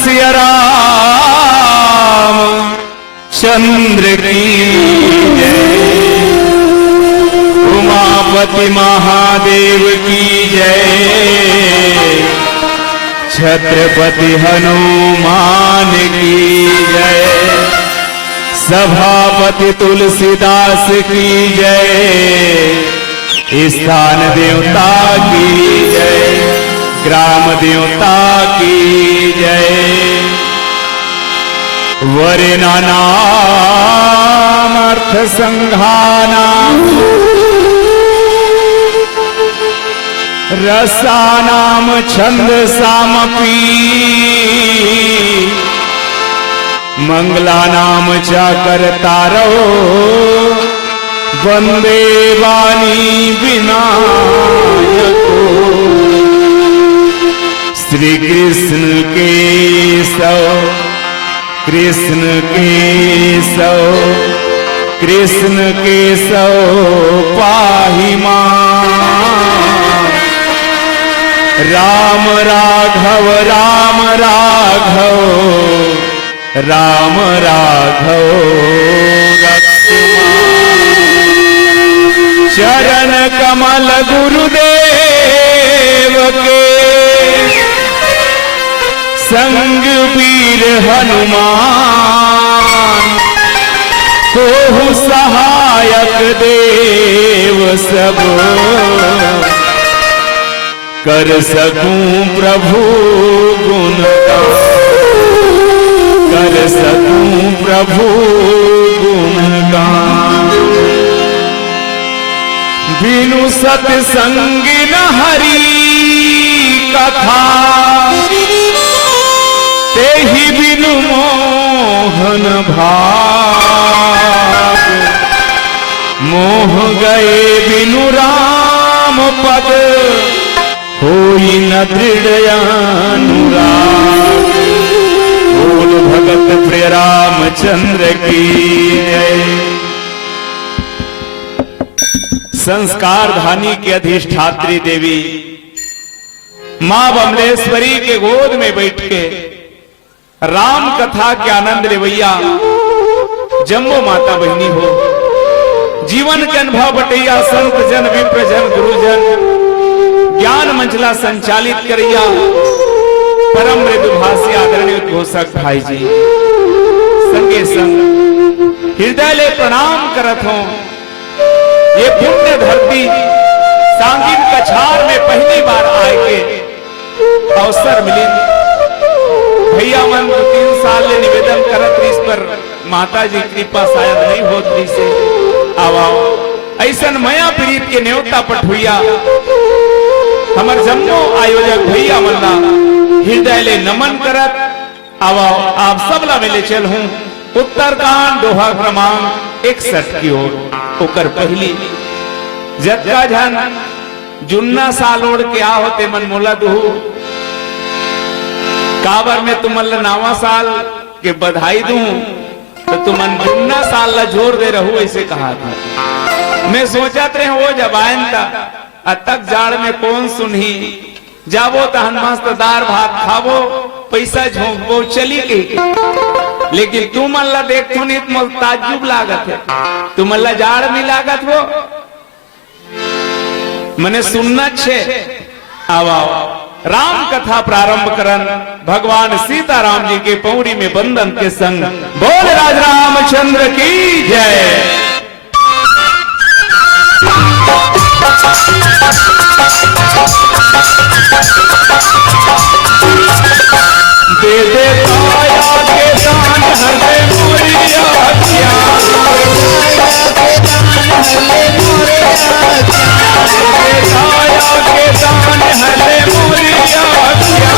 सिया राम चंद्र की जय। उमापति महादेव की जय। छत्रपति हनुमान की जय। सभापति तुलसीदास की जय। स्थान देवता की जय। ग्राम देवता की जय। वरेणानाम अर्थ संघानाम रसानाम छंदसामपि मंगलानाम चाकर्तारो वंदे वाणी विनायको। श्री कृष्ण केशव कृष्ण केशव कृष्ण केशव पाहि मां। राम राघव राम राघव राम राघव रक्ष मां। चरण कमल गुरुदेव के संग वीर हनुमान को सहायक देव सब। कर सकूं प्रभु गुणगान कर सकूं प्रभु गुणगान। बिनु सत्संग न हरि कथा तेहि बिनु मोहन भाग। मोह गए बिनु राम पद होई न दृढ़ अनुराग। बोल भगत प्रिय रामचंद्र की जय। संस्कार धानी के अधिष्ठात्री देवी मां बमलेश्वरी के गोद में बैठ के राम कथा के आनंद लेवैया जम्मो माता बहनी हो। जीवन के अनुभव बटैया संत जन विप्र जन गुरुजन ज्ञान मंचला संचालित करैया परम मृदुभाषी आदरणीय उद्घोषक भाई जी संगे संग हृदय ले प्रणाम करत हो। ये पुण्य धरती सांगीन कछार में पहली बार आए के अवसर मिली। भैया मन 3 साल ले निवेदन करत इस पर माता जी कृपा शायद नहीं होती से आवाओ ऐसन मया प्रीत के न्योता पठुइया हमर जम्मो आयोजक भैया मल्ला हृदय ले नमन करत आवाओ आप सब ला मिले चल हूं उत्तरकांड दोहा क्रमांक 61 की ओर। ओकर पहली जत्का जन जुन्ना साल ओढ़ के आ होते मन मोला दुहू काबर में तुमल नावा साल के बधाई दूं तो तुमन जुन्ना साल ला जोर दे रहू ऐसे कहा था। मैं सोचत रहे वो जब आयन था अतक जाड़ में कौन सुनही जाबो तहन मस्त दार भात खाबो पैसा झोंकबो चली गई। लेकिन तुम अल्लाह देखो नहीं तुम ताज्जुब लागत है। तुम अल्लाह जाड़ में लागत हो मने सुनना छे। आवाओ राम कथा प्रारंभ करन भगवान सीताराम जी के पौड़ी में बंधन के संग। बोल राज रामचंद्र की जय। दे दे ताया के दान हरे मोरिया क्या। दे ताया के दान हरे मोरिया क्या।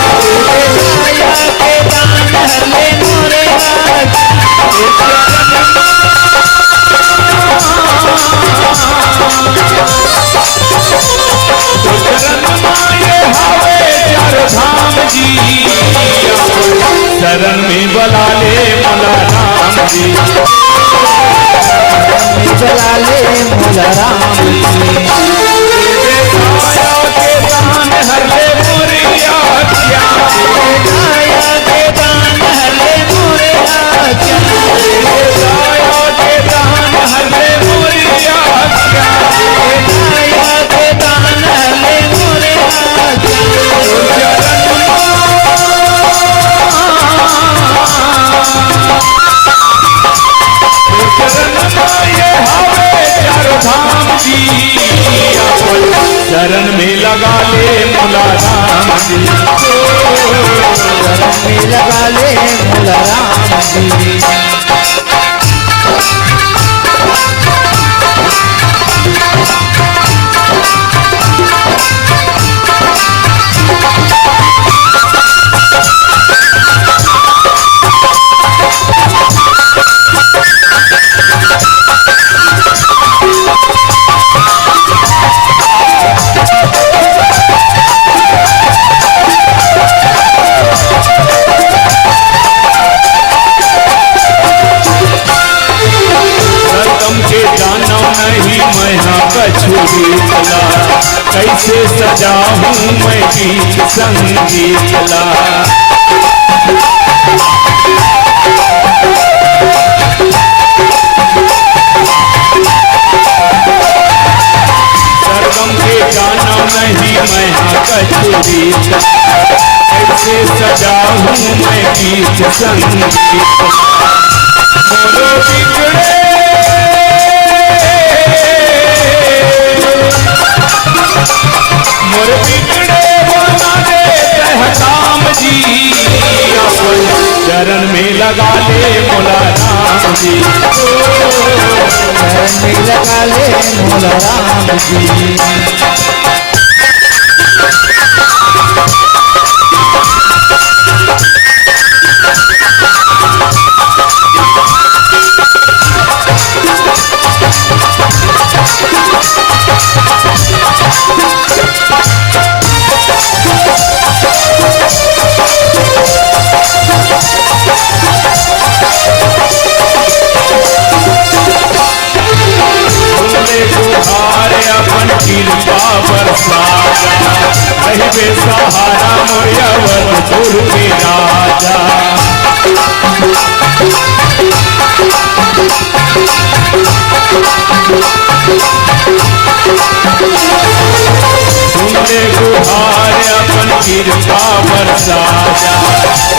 शरण में बला ले मोला राम जी। बला ले मोला राम जी। के दान हर ले मोरिया क्या। के दान जी, चरण में लगा ले मोला राम जी। कैसे सजा हूँ मैं बीच संगीत ला। सरगम के गाना नहीं मैं कचूरी, कैसे सजा हूँ मैं बीच संगीत ला। मोरो बिगड़े मोर बिगड़े बना दे काम जी, चरण में लगा ले मोला राम जी, चरण में लगा ले मोला राम जी। रहे सहारा मोरियावरपुर के राजा। सुन ले गुहार अपन कृपा बरसा जा,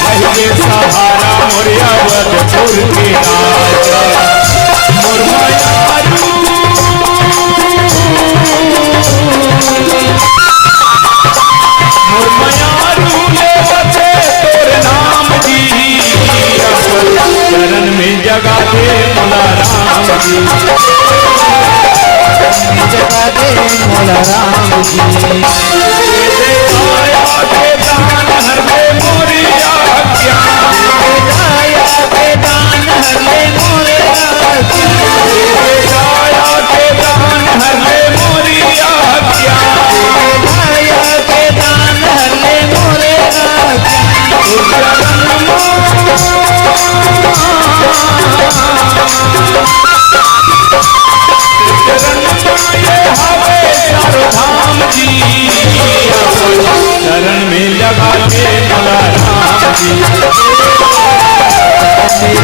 रहे सहारा मोरियावरपुर के राजा। चरण में जगा दे मोला राम जी, जगा दे मोला राम जी। आया के दान हर ले मोरी आज्ञा, आया के दान हर ले मोरे आज्ञा, आया के दान हर ले मोरी आज्ञा, आया के दान हर ले मोरे आज्ञा। धाम जी, चरण में लगा ले मोला राम जी,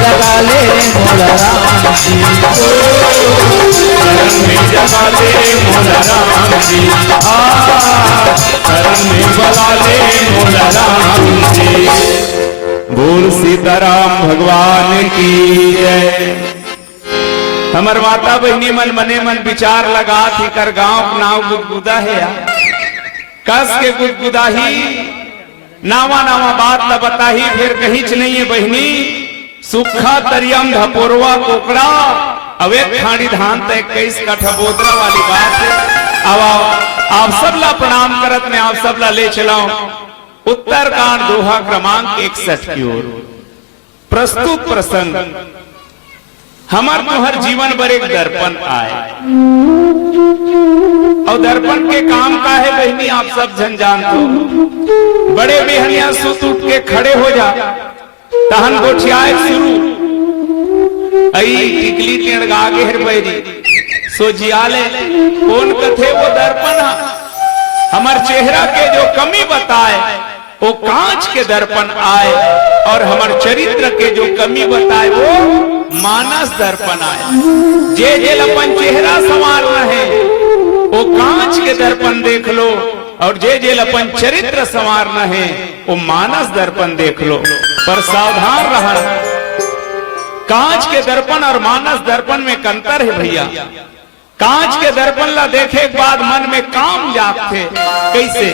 लगा ले मोला राम जी, चरण में जगा ले मोला राम जी, चरण में बला ले मोला राम जी। बोल सीताराम भगवान की जय। हमर माता बहनी मन मने मन विचार लगा थी कर गांव नाव गुदगुदा है कस के गुदगुदाही नावा नावा बात न बताही फिर कहीं च नहीं है बहनी सुखा तरियम धपोरवा कोकड़ा अवे खाड़ी धान तक 21 कट्ठा बोदरा वाली बात है। अब आप सब ला प्रणाम करत में आप सब ला ले चलाओ उत्तरकांड दोहा क्रमांक 61 की ओर। प्रस्तुत प्रसंग हमार तुहर जीवन पर एक दर्पण आए और दर्पण के काम का है बहनी आप सब जन जानते हो। बड़े बेहनिया सुत उठ के खड़े हो जा तहन गोठियाए शुरू आई टिकली टेढ़गा के हर बैरी सोजियाले कौन कथे वो दर्पण हमार चेहरा के जो कमी बताए वो कांच के दर्पण आए और हमार चरित्र के जो कमी बताए वो मानस दर्पण आए। जे जे अपन चेहरा संवारना है वो कांच के दर्पण देख लो और जे जे अपन चरित्र संवारना है वो मानस दर्पण देख लो। पर सावधान रहना, कांच के दर्पण और मानस दर्पण में अंतर है भैया। कांच के दर्पण ला देखे के बाद मन में काम जागते कैसे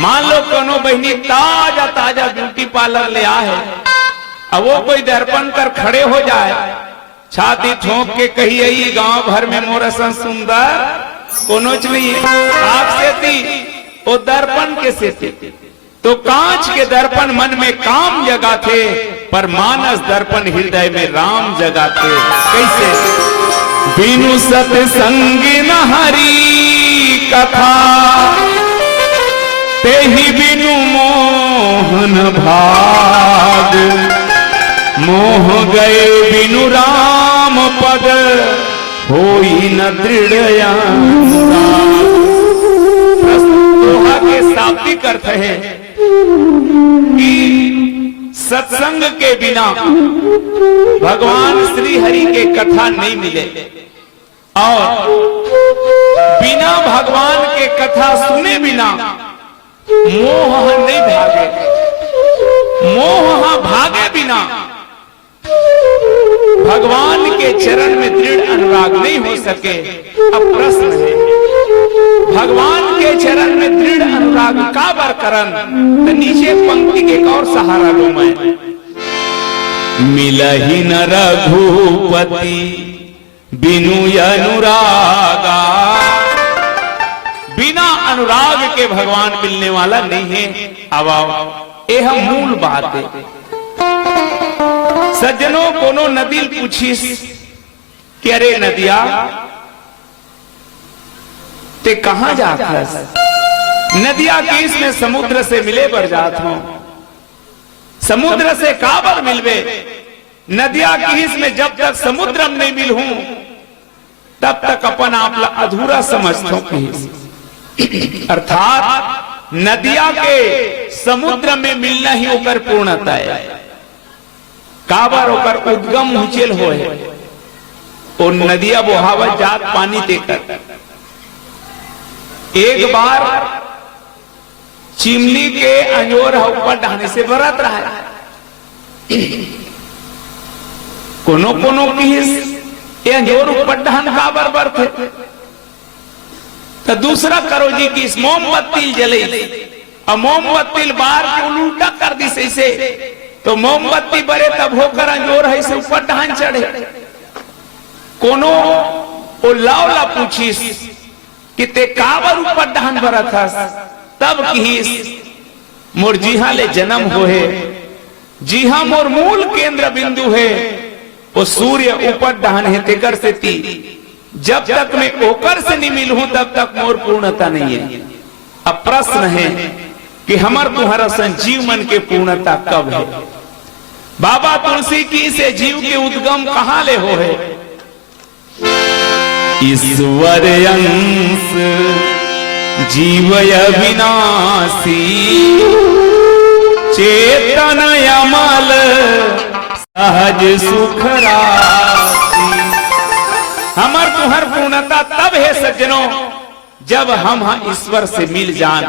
मान लो कोनो बहनी ताजा ताजा ब्यूटी पार्लर ले आ है, अब वो कोई दर्पण कर खड़े हो जाए, छाती ठोंक के कही आई गांव भर में मोर सन सुंदर कोनो नहीं आप से थी, वो दर्पण के से थी। तो कांच के दर्पण मन में काम जगाते, पर मानस दर्पण हृदय में राम जगाते। कैसे? बिनु सत्संग न हरि कथा, तेहि बिनु मोहन भाग, मोह गए बिनु राम पद, होई न दृढ़ दोहा के शाब्दिक अर्थ है कि सत्संग के बिना भगवान श्री हरि के कथा नहीं मिले, और बिना भगवान के कथा सुने बिना मोह नहीं भागे, मोह भागे बिना भगवान के चरण में दृढ़ अनुराग नहीं हो सके। अब प्रश्न है, भगवान के चरण में दृढ़ अनुराग का बरकरन? तो नीचे पंक्ति के एक और सहारा लो मैं। मिलहि न रघुपति बिनु अनुरागा, बिना अनुराग के भगवान मिलने वाला नहीं है। अब यह मूल बात है। सज्जनों कोनो नदी पूछी कि अरे नदिया ते कहां जाथस? नदिया के इसमें समुद्र से मिले बर जात हो, समुद्र से काबर मिलवे? नदिया की इसमें जब तक समुद्र में नहीं मिलूं तब तक अपन आप अधूरा समझता हूं। अर्थात नदिया के समुद्र में मिलना ही होकर पूर्णता है। काबर होकर उद्गम ऊंचेल हो है, और नदिया बहावत जात पानी देकर। एक बार चिमनी के अंजोर ऊपर ढाने से बरत रहा है, कोनो कोनो की अंजोर ऊपर ढान काबर बरते, तो दूसरा करो जी की इस मोमबत्ती जले, और मोमबत्ती बार के उल्टा कर दी से, तो मोमबत्ती बरे तब होकर अंजोर है से ऊपर ढान चढ़े। कोनो ओ लावला पूछीस कि ते काबर ऊपर ढान भरा था? तब की मोर जीहा ले जन्म हो है, जीहा मोर मूल केंद्र बिंदु है, वो सूर्य ऊपर ढान है तेकर से ती, जब तक मैं ओकर से नहीं मिलूं तब तक मोर पूर्णता नहीं है। अब प्रश्न है कि हमार तुम्हारा संजीव मन के पूर्णता कब है? बाबा तुलसी की से जीव के उद्गम कहां ले हो है? ईश्वर अंश जीव अविनाशी, चेतन अमल सहज सुख राशि। हमार तुहर पूर्णता तब है सज्जनों जब हम ईश्वर से मिल जान।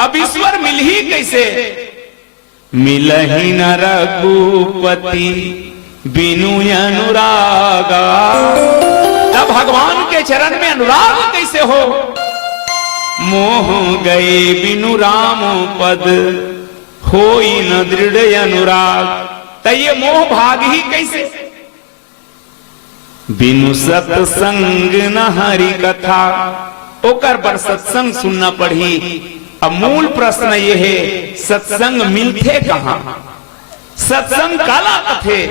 अब ईश्वर मिल ही कैसे? मिलहि न रघुपति बिनु अनुरागा, तब भगवान के चरण में अनुराग कैसे हो? मोह गए बिनु राम पद, होई न दृढ़ अनुराग। तो ये मोह भाग ही कैसे? बिनु सत्संग न हरि कथा, ओकर पर सत्संग सुनना पड़ी। अब मूल प्रश्न ये है, सत्संग मिलते कहां? सत्संग काला कथे?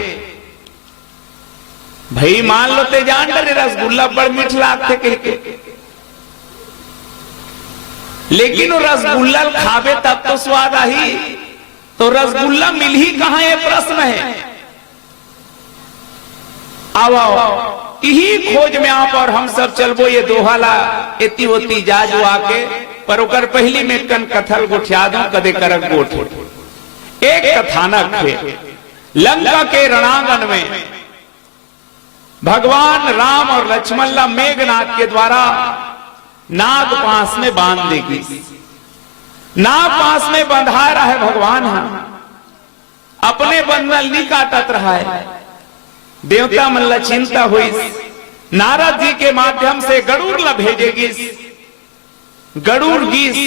भाई मान लो ते जान डरे रसगुल्ला बड़ मीठ लागते कह के, लेकिन वो रसगुल्ला खावे तब तो स्वाद आई, तो रसगुल्ला मिल ही कहां? ये प्रश्न है। आओ यही खोज में आप और हम सब चलबो ये दोहाला एती होती जाजू आके, पर ओकर पहली में कन कथल गोठिया दू कदे करक गोठ। एक कथानक है, लंका के रणांगन में भगवान राम और लक्ष्मण ला मेघनाथ के द्वारा नाग पास में बांध देगी। नाग पास में बंधा रहा है भगवान, अपने बंधन नहीं काटत रहा है। देवता मन ला चिंता हुई, नारद जी के माध्यम से गरुड़ ला भेजेगी। गरुड़ गीस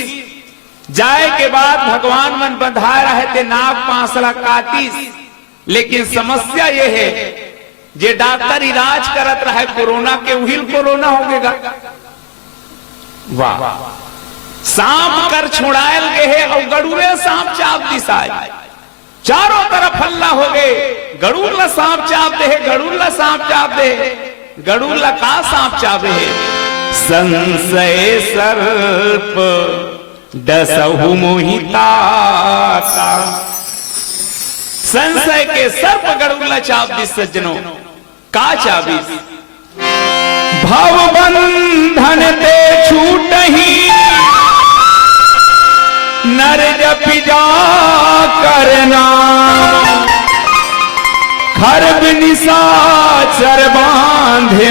जाए के बाद भगवान मन बंधाए रहे थे नाक पांसला काटिस, लेकिन समस्या ये है जे डॉक्टर इलाज करत रहे कोरोना के उहिल कोरोना हो गएगा। वाह, सांप कर छुड़ायल गए है और गड़ूरे सांप चाप दिसाए, चारों तरफ हल्ला हो गए, गड़ूर ला सांप चाप दे, गड़ूर ला सांप चाप दे, गड़ूर ला का सांप चापे है। संशय सर्प दसहु मोहिता, संशय के सर्प गड़ूर ला चाप दी सज्जनों, का चाबीस भव बंधन ते छूटही, नर जपि जा करना, खरब निशाचर बांधे,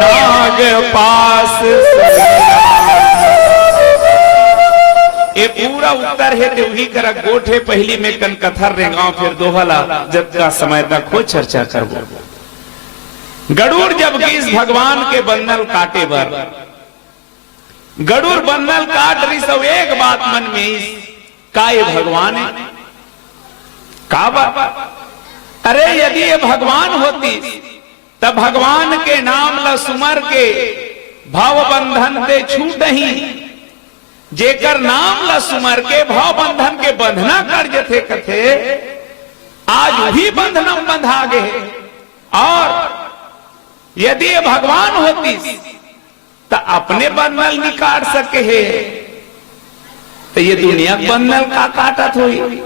नाग पास। ये पूरा उत्तर है तो वही करा गोठे पहली में कन कथर रे गांव फिर दोहला जब का समय तक हो चर्चा करबो। गड़ूर जब इस भगवान के बंधन काटे बर, गड़ूर बंधन काट रही सब एक बात मन में का ये भगवान है का बात। अरे यदि ये भगवान होती तब भगवान के नाम ला सुमर के भाव बंधन पे छूट ही, जेकर नाम ला सुमर के भाव बंधन के बंधना कर जथे कथे, आज भी बंधनम बंधा गए। और यदि ये भगवान होती तो अपने बंधन निकाल सके है, तो ये दुनिया बंधन का काटत हुई।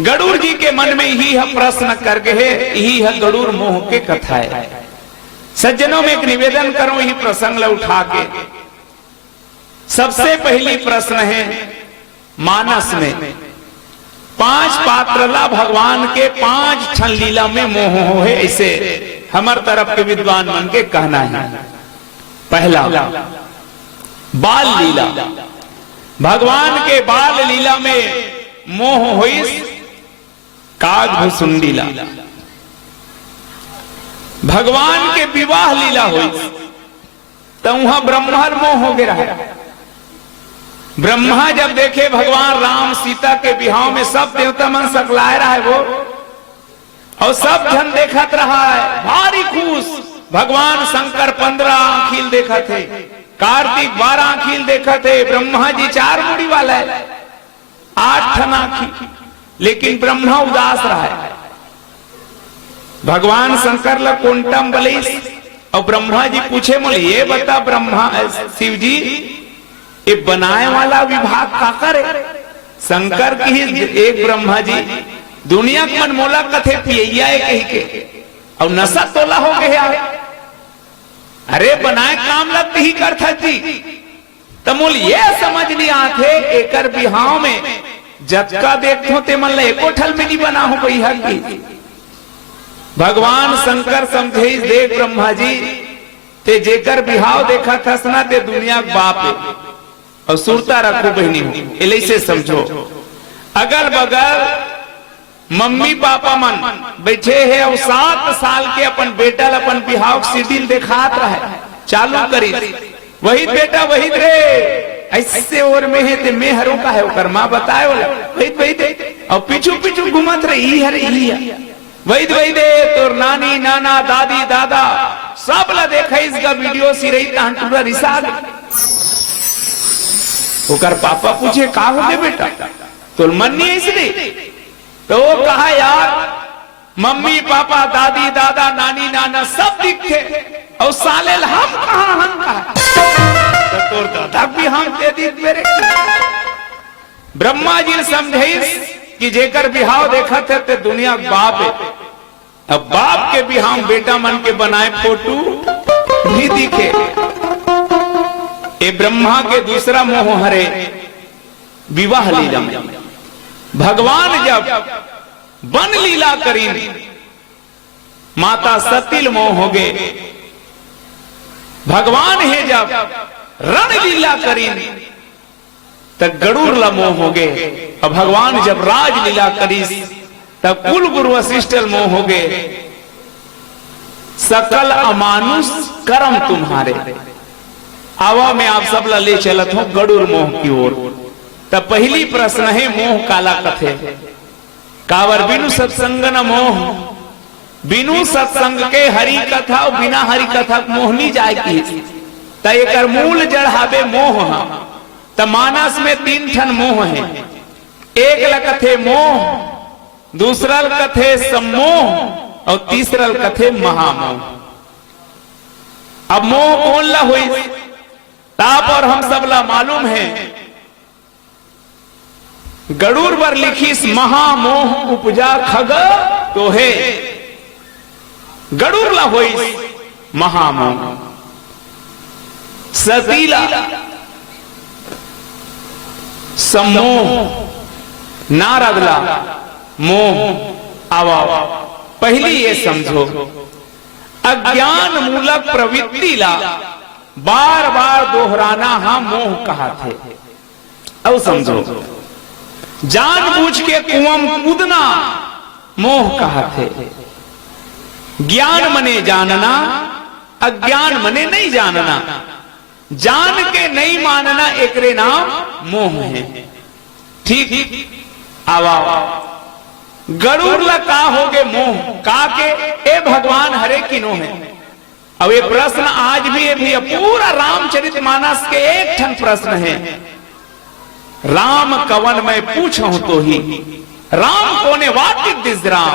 गड़ूर जी के मन में यही है प्रश्न कर गए, यही है गड़ूर मोह के कथा है। सज्जनों में एक निवेदन करूं यही प्रसंग ला उठा के। सबसे पहली प्रश्न है मानस में 5 पात्रला भगवान के 5 छन लीला में मोह हो है, ऐसे हमार तरफ के विद्वान मन के कहना है। पहला बाल लीला, भगवान के बाल लीला में मोह हुई काग भुसुंडीला। भगवान के विवाह लीला हुई तो वहां ब्रह्मा मोह हो गया है। ब्रह्मा जब देखे भगवान राम सीता के विवाह में सब देवता मन सकलाए रहा है वो, और सब जन देखत रहा है भारी खुश। भगवान शंकर 15 आंखिल देखा थे, कार्तिक 12 आंखिल देखा थे, ब्रह्मा जी 4 मुड़ी वाला है 8 आंखी, लेकिन ब्रह्मा उदास रहा है। भगवान शंकर ला कुंटम बलिस और ब्रह्मा जी पूछे मोले ये बता ब्रह्मा शिव जी ये बनाए वाला विभाग का करे। शंकर की एक ब्रह्मा जी दुनिया के मन मोला कथे पिया कही के और नशा तोला हो गया। अरे बनाए काम लगती ही कर थी तो मूल ये समझ नहीं आते एकर बिहाव में जतका देखो ते मन एको ठल में नहीं बना हो कोई हक की। भगवान शंकर समझे देख ब्रह्मा जी ते जेकर बिहाव देखा थसना ते दुनिया बाप है और सुरता रखो बहनी हो। इले से समझो अगल बगल मम्मी पापा मन बैठे है और 7 साल के अपन बेटा अपन बिहाव सीढ़ी दिखात रहे चालू करी, वही बेटा वही रे ऐसे और में है ते मैं हरू का है ओकर मां बताए वाला वही दे और पीछू पीछू घुमत रही हरे वही दे तोर नानी नाना दादी दादा सब ला देखा इसका वीडियो सी रही तहंटूरा रिसाल। ओकर पापा पूछे का हो गए बेटा तो मन नहीं इसलिए तो वो कहा यार मम्मी पापा दादी दादा नानी नाना सब दिखे और साले हम कहा तो तोर दादा भी हम दे दी मेरे। ब्रह्मा जी समझे कि जेकर बिहाव देखा थे तो दुनिया बाप है। अब बाप के भी हम बेटा मन के बनाए फोटो भी दिखे। ये ब्रह्मा के दूसरा मोह हरे विवाह लीला में। भगवान जब वन लीला करी माता सतील मोह हो गए। भगवान है जब रण लीला करी तब गरुड़ ला मोह हो गए। और भगवान जब राज लीला करी तब कुल गुरु वशिष्ठ मोह हो गए। सकल अमानुष कर्म तुम्हारे आवा मैं आप सब ला ले चलत हूं गरुड़ मोह की ओर। तब पहली प्रश्न है मोह काला कथे। कावर बिनु सत्संग न मोह, बिनु सत्संग के हरि कथा और बिना हरि कथा मोहनी जाए की तयकर मूल जड़ हावे मोह। त मानस में 3 ठन मोह है। एक लकथे मोह, दूसरा कथे सम्मोह और तीसरा कथे महामोह। अब मोह कौन ला हुई ताप और हम सब ला मालूम है गरुड़ पर लिखी महामोह उपजा खग तो है गरुड़ ला हुई महामोह। सतीला सम्मोह, नारदला मोह। आवा पहली ये समझो अज्ञान मूलक प्रवृत्ति ला बार बार दोहराना हम मोह कहा थे। अब समझो जानबूझ के कुआं कूदना मोह कहा थे। ज्ञान मने जानना, अज्ञान मने नहीं जानना। जान के नहीं मानना एकरे नाम मोह है। ठीक आवा गरुड़ ला का होगे मोह का के ए भगवान हरे किनो है। अब ये प्रश्न आज भी पूरा रामचरितमानस के एक ठन प्रश्न है। राम कवन मैं पूछूं तो ही राम कोने वाट इज दिस राम।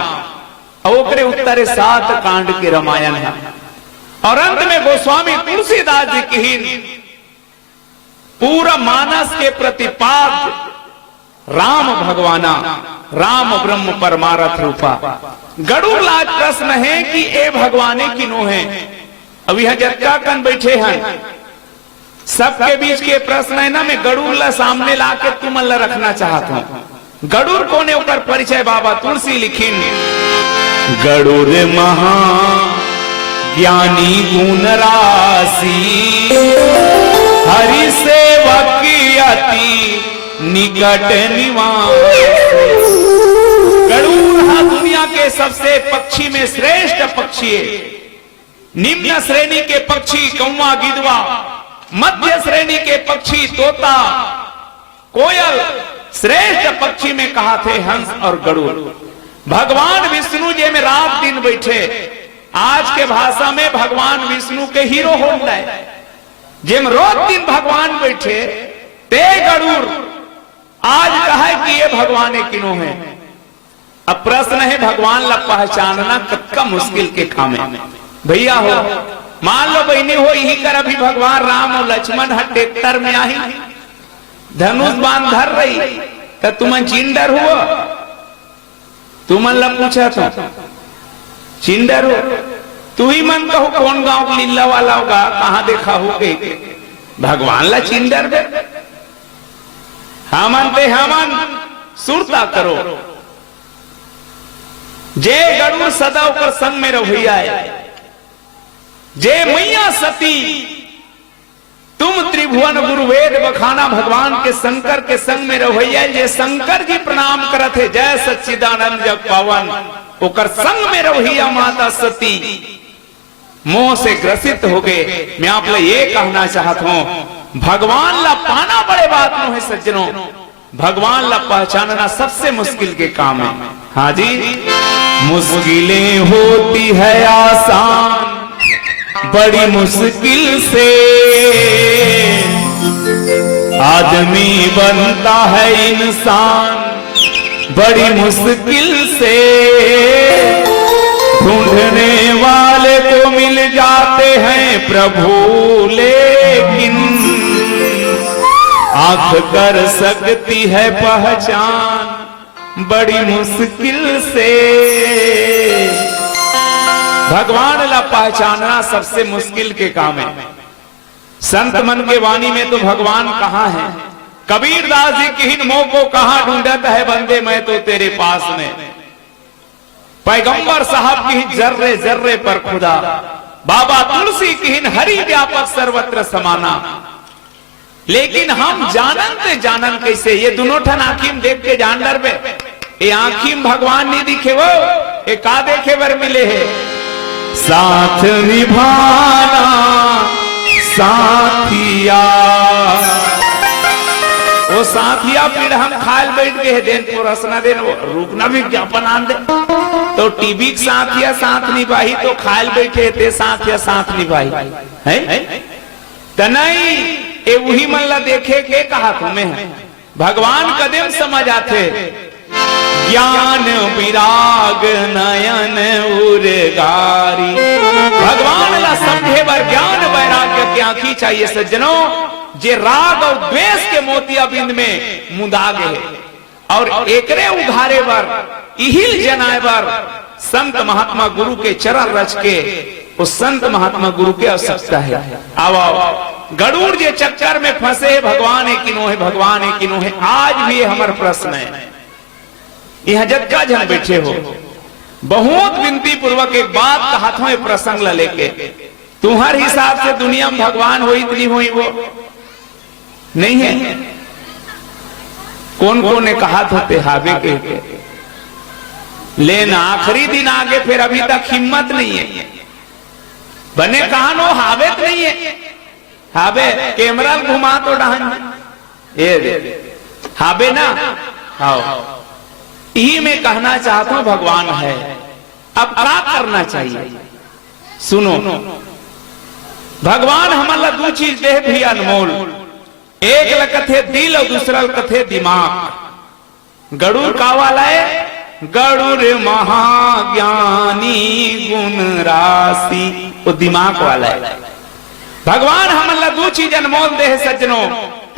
और ओकरे उत्तरे 7 कांड के रामायण है। और अंत में गोस्वामी तुलसीदास जी की पूरा मानस के प्रतिपाद राम भगवाना, राम ब्रह्म परमारथ रूपा। गरुड़ लाज प्रश्न है कि ए भगवाने किनो है। अब यह जत्ता कन बैठे हैं सबके बीच के प्रश्न है ना। मैं गरुड़ ला सामने लाके तुम ला रखना चाहता हूं। गरुड़ कोने ऊपर परिचय बाबा तुलसी लिखिन। गरुड़ महा ज्ञानी गुण राशि, हरि सेवक अति निकट निवास। गरुड़ हाँ दुनिया के सबसे पक्षी में श्रेष्ठ पक्षी है। निम्न श्रेणी के पक्षी कौवा गिदवा, मध्य श्रेणी के पक्षी तोता कोयल, श्रेष्ठ पक्षी में कहा थे हंस और गरुड़। भगवान विष्णु जी में रात दिन बैठे। आज के भाषा में भगवान विष्णु के हीरो हो जाए जिम रोज दिन भगवान बैठे ते गरुड़ आज कहे कि ये भगवान किनो है। अब प्रश्न है भगवान ला पहचानना कत्का मुश्किल के काम है। भैया हो मान लो बहनी हो यही कर अभी भगवान राम और लक्ष्मण हर ट्रैक्टर में आई धनुष बांध धर रही तो तुम चिंडर हुआ। तुमन ला पूछा था चिंडर हो तू ही मन कहो कौन गांव लीला वाला होगा कहां देखा हो गई भगवान ला चिंडर दे। हमन सुरता करो जे गरुड़ सदा ऊपर संग में रहिया जे मैया सती तुम त्रिभुवन गुरु वेद बखाना भगवान के शंकर के संग में रहिया। जे शंकर जी प्रणाम करत है जय सच्चिदानंद जग पावन ओकर संग में रहिया माता सती मोह से ग्रसित हो गए। मैं आप ये कहना चाहता हूं भगवान ला पाना बड़े बात नो है सज्जनों। भगवान ला पहचानना सबसे मुश्किल के काम है। हाँ जी मुश्किलें होती है आसान बड़ी मुश्किल से आदमी बनता है इंसान बड़ी मुश्किल से। ढूंढने वाले को मिल जाते हैं प्रभु लेकिन आंख कर सकती है पहचान बड़ी मुश्किल से। भगवान ला पहचानना सबसे मुश्किल के काम है। संत मन के वाणी में तो भगवान कहाँ है। कबीरदास जी की हिन मोह को कहाँ ढूंढता है बंदे मैं तो तेरे पास में। पैगंबर साहब की हिन जर्रे जर्रे पर खुदा। बाबा तुलसी की हिन हरि व्यापक सर्वत्र समाना। लेकिन हम जानन कैसे ये दोनों ठन आंखी में देख के जान डर बे। ये आंखी में भगवान नहीं दिखे वो ये का देखे बर मिले है। साथ निभाना साथिया। वो साथिया पीड़ हम खाल बैठ गए देन को रसना देन रुकना भी ज्ञापन आन दे तो टीबी साथिया साथ निभाई तो खाल बैठे थे साथिया साथ निभाई है तनाई ए वही मन ला देखे के कहा तुम्हें भगवान कदम समझ आते ज्ञान विराग नयन उर्गारी। भगवान ला समझे बर ज्ञान वैराग्य की आंखी चाहिए सज्जनों जे राग और द्वेष के मोतिया बिंद में मुदा गए और एकरे उघारे बर इहिल जनाए बर संत महात्मा गुरु के चरण रच के उस संत महात्मा गुरु के आवश्यकता है। आओ गरुड़ जे चक्कर में फंसे भगवान है किनो है भगवान है किनो है। आज भी ये हमारा प्रश्न है यह जगह जन बैठे हो बहुत विनती पूर्वक एक बात का हाथों में प्रसंग ला लेके तुम्हारे हिसाब से दुनिया में भगवान हो इतनी हुई वो नहीं है। कौन कौन ने कहा होते हावे के लेना आखिरी दिन आगे फिर अभी तक हिम्मत नहीं है बने कहा नो हावे तो नहीं है हावे कैमरा घुमा तो डहन ये हावे ना आओ यही मैं कहना चाहता हूं भगवान है अब क्या करना चाहिए सुनो भगवान हमारा दो चीज दे भी अनमोल एक लकथे दिल और दूसरा लकथे दिमाग। गरुड़ का वाला है गरुड़ महाज्ञानी गुण राशि वो दिमाग वाला है। भगवान हमारा दो चीज अनमोल दे सज्जनों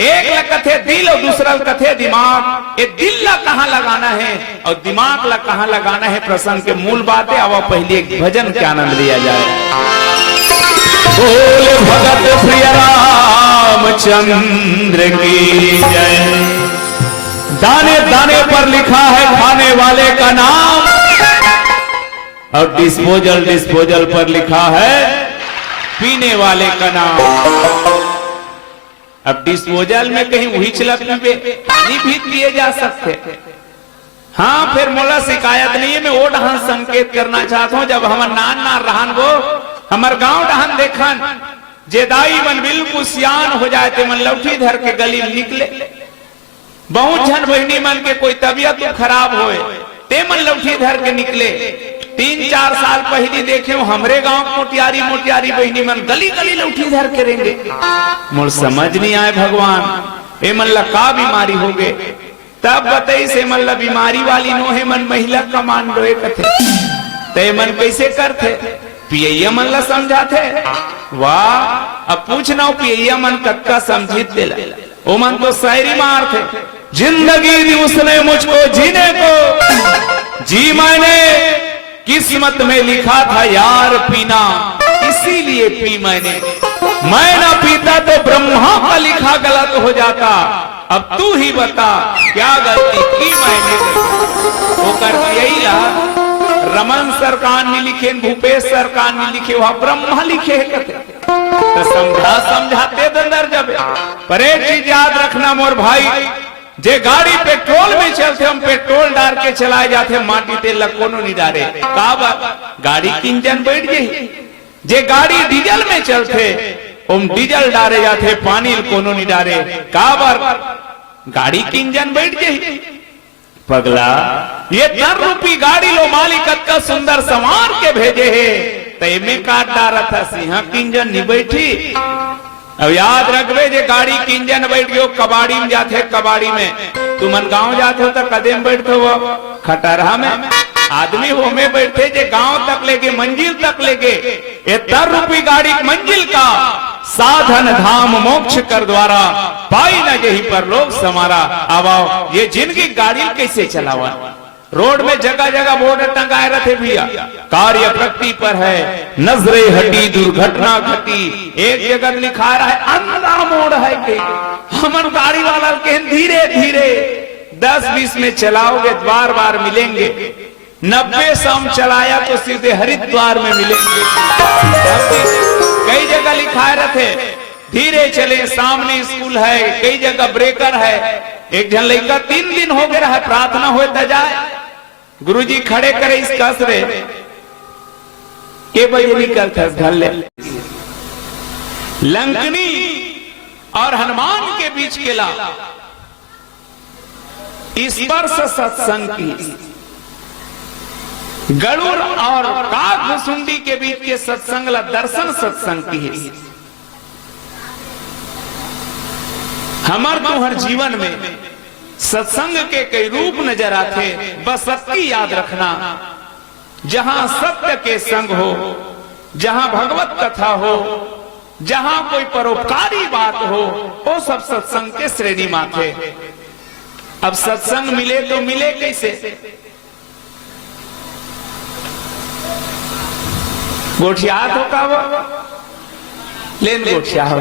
एक लकथे दिल और दूसरा लकथे दिमाग। ये दिल ला कहाँ लगाना है और दिमाग ला कहाँ लगाना है प्रसंग के मूल बात है। अब पहले एक भजन के आनंद लिया जाए। बोल भगत प्रिय रामचंद्र की जय। दाने दाने पर लिखा है खाने वाले का नाम और डिस्पोजल डिस्पोजल पर लिखा है पीने वाले का नाम। अब डिस्पोजल में कहीं वही चला पीवे पानी भी पिए जा सकते। हाँ फिर मोला शिकायत नहीं है मैं वो डहान संकेत करना चाहता हूँ जब हम नान नार रहन वो हमार गांव डहान देखन जे दाई मन बिल्कुल सियान हो जाए थे मन लौठी धर के गली में निकले। बहुत जन बहनी मन के कोई तबियत तो खराब होए ते मन लौठी धर के निकले। 3-4 साल पहले देखे हमरे गांव मोटियारी मोटियारी बहनी मन गली गली लौठी धर के रहेंगे। मोर समझ नहीं आए भगवान ए मन ला का बीमारी हो गए तब बताई से मन ला बीमारी वाली नो है मन महिला का मान डोए कथे ते मन कैसे करते पियैया मन ला समझाते। वाह अब पूछना पियैया मन कक्का समझित देला वो मन तो शायरी मार थे जिंदगी दी उसने मुझको जीने को जी मैंने किस्मत में लिखा था यार पीना इसीलिए पी मैंने। मैं ना पीता तो ब्रह्मा का लिखा गलत हो जाता। अब तू ही बता क्या गलती की मैंने वो कर यही ला रमन सरकार ने लिखे भूपेश सरकार ने लिखे वहां ब्रह्मा लिखे कहते तो समझाते अंदर जब पर एक चीज याद रखना मोर भाई जे गाड़ी पेट्रोल में चलते हम पेट्रोल डाल के चलाए जाते माटी तेल कोनो नहीं डारे का गाड़ी की इंजन बैठ गई। जे गाड़ी डीजल में चलते हम डीजल डाले जाते पानी कोनो नहीं डारे का गाड़ी की इंजन बैठ गई। पगला ये 10 रुपी गाड़ी लो मालिक का सुंदर संवार के भेजे है तय में काट डारा था सिंह की इंजन नहीं बैठी। अब याद रखबे जे गाड़ी की इंजन बैठ गयो कबाड़ी में जाते कबाड़ी में तुमन गांव जाते हो तो कदम बैठते हो खटरहा में आदमी हो में बैठे जे गांव तक लेके मंजिल तक लेके ये 10 रुपी गाड़ी मंजिल का साधन धाम मोक्ष कर द्वारा पाई न यही पर लोग समारा। आवाओ ये जिनकी गाड़ी कैसे चलावा रोड में जगह जगह बोर्ड टंगाए रहते भैया कार्य प्रगति पर है नजरे हटी दुर्घटना घटी। एक जगह लिखा रहा है अंधा मोड़ है के हमन गाड़ी वाला के धीरे धीरे 10-20 में चलाओगे बार बार मिलेंगे 90 में चलाया तो सीधे हरिद्वार में मिलेंगे। कई जगह लिखा रहते धीरे चले सामने स्कूल है कई जगह ब्रेकर है। एक जन लड़का 3 दिन हो गया है प्रार्थना हो जाए गुरुजी खड़े करे इस कसरे के बजे निकलता घर ले लंकनी और हनुमान के बीच केला स्पर्श सत्संग की, गरुड़ और काकभुसुंडी के बीच के सत्संग ला दर्शन सत्संग की है। हमार तुम्हार जीवन में सत्संग के कई रूप नजर आते, बस सबकी याद रखना, जहां सत्य के संग हो, जहां भगवत कथा हो, जहां कोई परोपकारी बात हो, वो सब सत्संग के श्रेणी माथे। अब सत्संग मिले तो मिले कैसे? गोठिया तो का वो लेन गोठिया हो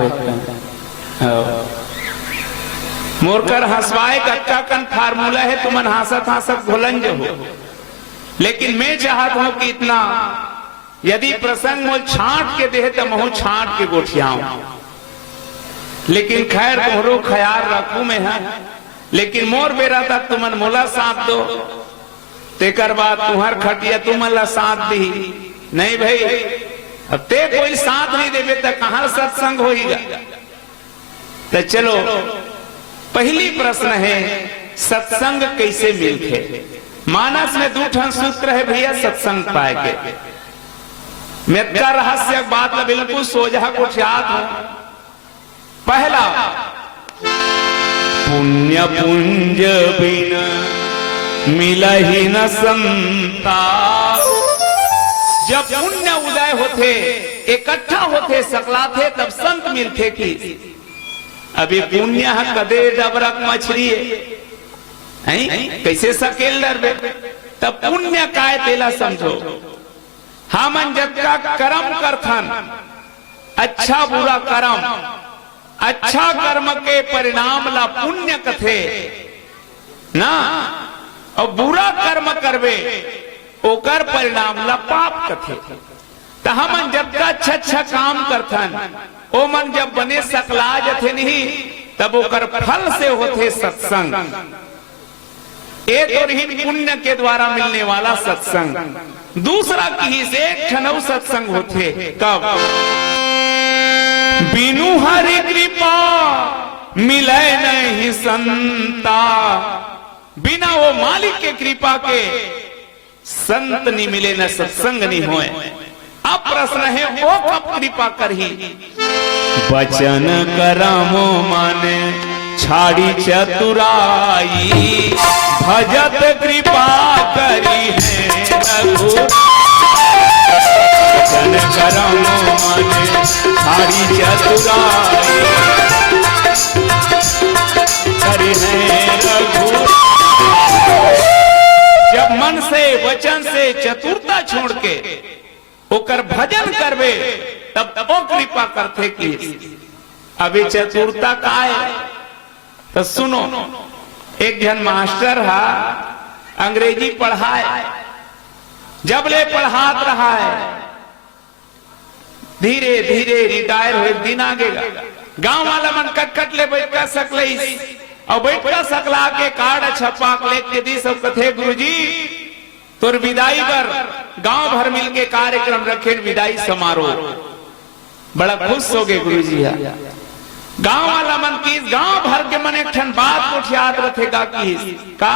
मोरकर हंसवाए कक्का कन फार्मूला है, तुमन हासत हासत घोलंज हो। लेकिन मैं चाहता हूं कि इतना यदि प्रसंग मोल छांट के दे तो महू छांट के गोठियाओं, लेकिन खैर तोहरो ख्याल रखू में है। लेकिन मोर बेरा तक तुमन मोला साथ दो, तेकर बाद तुहर खटिया तुमला साथ दी नहीं भाई। अब ते कोई साथ नहीं देवे तो कहां सत्संग होगा? तो चलो पहली प्रश्न है, सत्संग कैसे मिलते? मानस में दो ठन सूत्र है भैया सत्संग पाए के। मेरा रहस्य बात में बिल्कुल सोझा कुछ याद हो। पहला, पुण्य पुंज बिना मिलहि न संता। जब पुण्य उदय होते, इकट्ठा होते, सकलाते, तब संत मिलते की। अभी पुण्य कदे डबरक मछली है, कैसे सकेल डरबे? तब पुण्य काय तेला समझो। हमन जब का कर्म करथन, अच्छा बुरा कर्म, अच्छा कर्म के परिणाम ला पुण्य कथे ना, और बुरा कर्म करबे ओकर परिणाम ला पाप कथे। तो हमन जब का अच्छा अच्छा काम करथन, ओ मन जब बने सकला जथे नहीं, तब ओकर फल से होते सत्संग। एक और ही पुण्य के द्वारा मिलने वाला सत्संग। दूसरा की से क्षणव सत्संग होते कब? बिनु हरि कृपा मिले नहीं संता। बिना वो मालिक के कृपा के संत नहीं मिले, न सत्संग नहीं होए। अब प्रश्न है, वो कब कृपा करही? बचन करमो माने छाड़ी चतुराई, भजत कृपा करी है रघुराई। बचन करमो माने छाड़ी चतुराई, करी है रघुराई। जब मन से वचन से चतुरता छोड़ के ओकर भजन करबे, तब वो कृपा करते कि अभी चतुरता का है। तो सुनो, एक जन मास्टर हा अंग्रेजी पढ़ाए, जब ले पढ़ात रहा है, धीरे धीरे रिटायर हो दिन आगेगा। गांव वाला मन कटकट ले बैठ कर सकले, और बैठ कर सकला के कार्ड छपा लेके दी सब कथे, गुरुजी तोर विदाई पर गांव भर मिलके कार्यक्रम रखे, विदाई समारोह। बड़ा खुश हो गए गुरुजी। गांव वाला मन की गांव भर के मन एक ठन बात को याद रखेगा कि का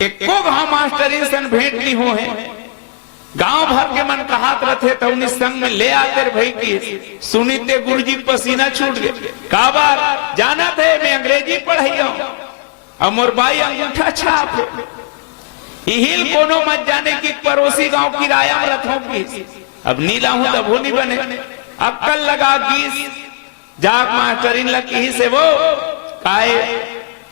एको गांव मास्टर इंसान भेंट नहीं हो है। गांव भर के मन कहात रथे तो उन्हीं संग में ले आते भाई की सुनीते गुरुजी पसीना छूट गए। का बार जाना थे मैं अंग्रेजी पढ़ाई हूं, अमर बाई अंगूठा छाप हिल कोनो मत जाने की पड़ोसी गांव किराया में रखो की। अब नीला हूं तब वो नहीं बने, अक्कल लगा गीस जाक मास्टरीन लगी से वो काए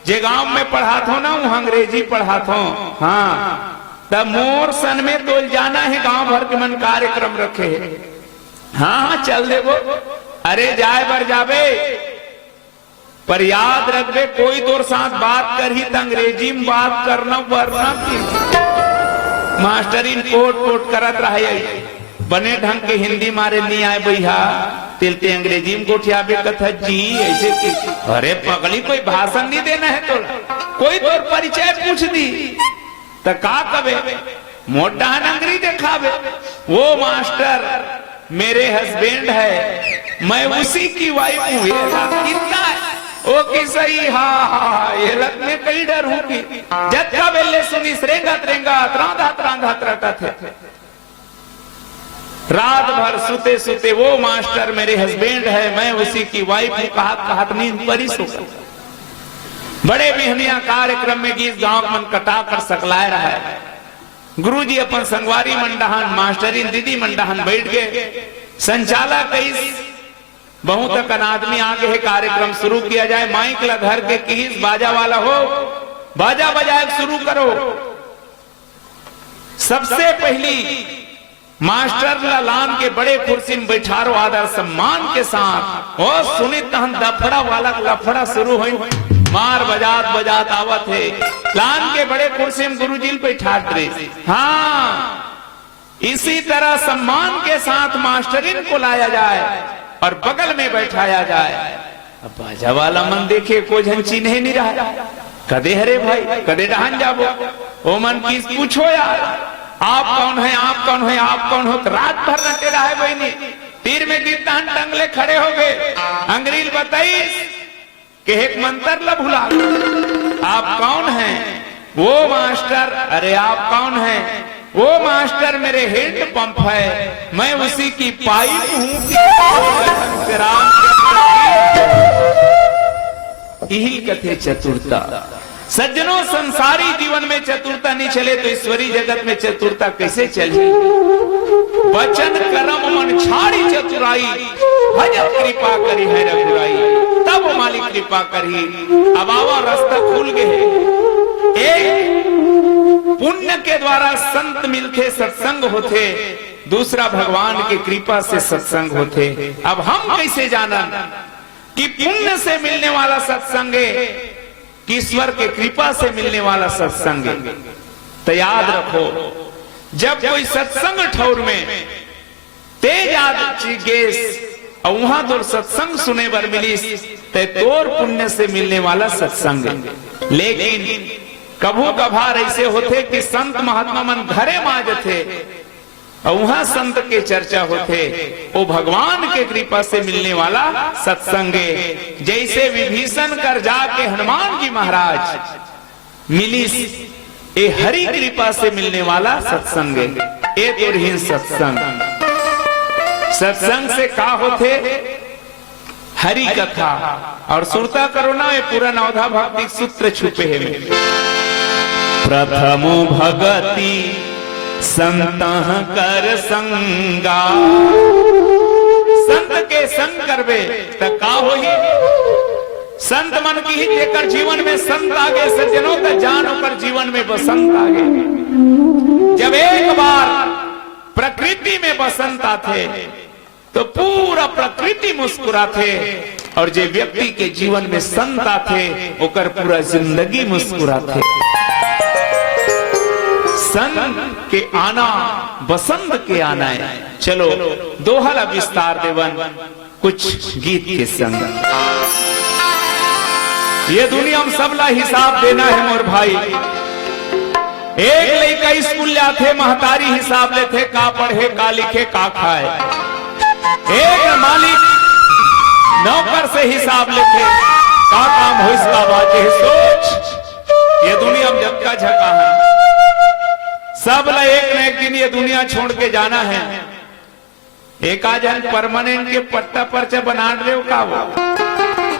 जे गांव में पढ़ात हो ना, वो अंग्रेजी पढ़ात हो। हाँ, तब मोर सन में तो जाना है, गांव भर के मन कार्यक्रम रखे है। हाँ हाँ चल दे वो, अरे जाए बर जाबे, पर याद रखबे कोई तोर साथ बात कर ही तो अंग्रेजी में बात करना, वरना मास्टरीन कोट कोट करत रहे, बने ढंग के हिंदी मारे नहीं आए भैया, तिलते अंग्रेजी में गोठियाबे कथा जी ऐसे की। अरे पगली कोई भाषण नहीं देना है तो कोई तोर परिचय पूछ दी तो का कबे मोटा नंगरी दिखावे। वो मास्टर मेरे हस्बैंड है, मैं उसी की वाइफ हूँ। कितना ओ की सही हाँ ये लग में कई डर हूँ की जत्का बेले सुनी रेंगत रेंगत रांधात रांधात रटत है। रात भर सुते सुते वो मास्टर मेरे हस्बैंड है, मैं उसी की वाइफ हूँ, कहत नींद परी सो। बड़े बिहनिया कार्यक्रम में गीत गांव मन कटा कर सकलाए रहा है। गुरुजी अपन संगवारी मंडहन मास्टरीन दीदी मंडहन बैठ गए। संचालक इस बहुत कन आदमी आगे है, कार्यक्रम शुरू किया जाए। माइक ला धर के किस बाजा वाला हो बाजा बजाए शुरू करो। सबसे पहली मास्टर लालान के बड़े कुर्सी में बैठारो आदर सम्मान के साथ और सुनी तहन दफड़ा वाला लफड़ा शुरू हुई। मार बजात बजात आवत है। लान के बड़े कुर्सी में गुरुजी बैठात रहे। हाँ इसी तरह सम्मान के साथ मास्टरिन को लाया जाए और बगल में बैठाया जाए। अब बाजा वाला मन देखे को जन चिन्ह नहीं रहा। कदे हरे भाई कदे डहान जाबो ओ मन की पूछो यार आप कौन है आप कौन है आप कौन हो। रात भर नटे रहा है बहनी तीर में गिरतान टंगले खड़े हो गए। अंग्रेज बताइए कि एक मंत्र ला भुला आप कौन हैं। वो मास्टर अरे आप कौन हैं। वो मास्टर मेरे हेड पंप है, मैं उसी की पाइप हूँ। यही कथे चतुरता। सज्जनों संसारी जीवन में चतुरता नहीं चले तो ईश्वरी जगत में चतुरता कैसे चले। वचन कर्म मन छाड़ी चतुराई, भजन कृपा करी है रघुराई, तब मालिक कृपा करी। अब आवा रास्ता खुल गए। एक पुण्य के द्वारा संत मिलते सत्संग होते, दूसरा भगवान की कृपा से सत्संग होते। अब हम कैसे जाना कि पुण्य से मिलने वाला सत्संग है कि ईश्वर के कृपा से मिलने वाला सत्संग है। तो याद रखो जब कोई सत्संग ठौर में तेज आदि गेस और वहां तो सत्संग सुने बर मिली ते तोर पुण्य से मिलने वाला सत्संग है। लेकिन कभू कभार ऐसे होते कि संत महात्मा मन घरे माज थे और वहां संत के चर्चा होते, वो भगवान के कृपा से मिलने वाला सत्संग है। जैसे विभीषण कर जाके हनुमान जी महाराज मिली, ये हरि कृपा से मिलने वाला सत्संग है। ये तो सत्संग। सत्संग से का होते हरि कथा और सुरता करो ना ये पूरा नवधा भक्ति सूत्र छुपे है। प्रथमो भगति संत कर संगा, संत के संग करबे त का होई। संत मन की ही जेकर जीवन में संत आगे सज्जनों का जान पर जीवन में बसंत आगे। जब एक बार प्रकृति में बसंत आते तो पूरा प्रकृति मुस्कुराते और जो व्यक्ति के जीवन में संत आते ओकर पूरा जिंदगी मुस्कुराते। संत के आना बसंत के आना है। चलो दोहला विस्तार देवन कुछ गीत के संग। ये दुनिया में सबला हिसाब देना है मोर भाई। एक लड़का स्कूल जाते महतारी हिसाब लेते का पढ़े का लिखे का खाए। एक मालिक नौकर से हिसाब लेते का काम हो इसका बात है। सोच ये दुनिया में जग का झका है। सब ला एक न एक दिन ये दुनिया छोड़ के जाना है। एक आजन परमानेंट के पट्टा पर्चा बना रहे हो का वो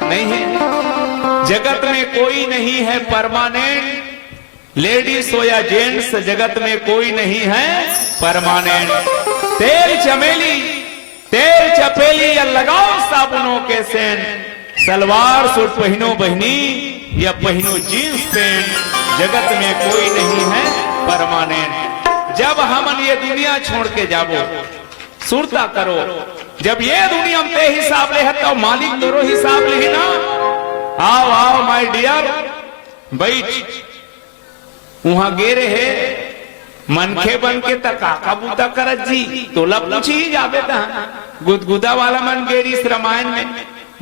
नहीं है। जगत में कोई नहीं है परमानेंट। लेडीज हो या जेंट्स जगत में कोई नहीं है परमानेंट। तेल चमेली तेल चपेली या लगाओ साबुनों के सेंट। सलवार सूट पहनो बहनी या पहनो जींस पैंट, जगत में कोई नहीं है परमानेंट। जब हम ये दुनिया छोड़ के जाबो सुरता करो। जब ये दुनिया में ते हिसाब ले है तो मालिक दोनों हिसाब ले ना। आओ आओ माय डियर बैठ। वहां गे रहे मनखे बन के तका बूता करत जी तोला पूछ ही जाबे ता। गुदगुदा वाला मन गेरी रामायण में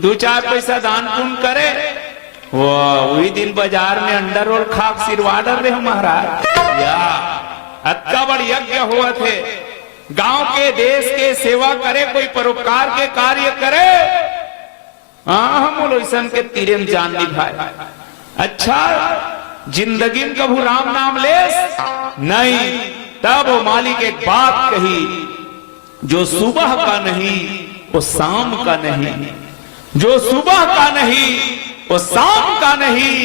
2-4 पैसा दान पुण्य करे। वही दिन बाजार में अंडर रोल खाक सिरवाडर रहे महाराज या अत्ता बड़ यज्ञ हुआ थे। गांव के देश के सेवा करे, कोई परोपकार के कार्य करे, हम ऐसा के तीरे में जान निभाए। अच्छा जिंदगी में कभू राम नाम ले नहीं। तब वो मालिक एक बात कही, जो सुबह का नहीं वो शाम का नहीं, जो सुबह का नहीं वो शाम का नहीं,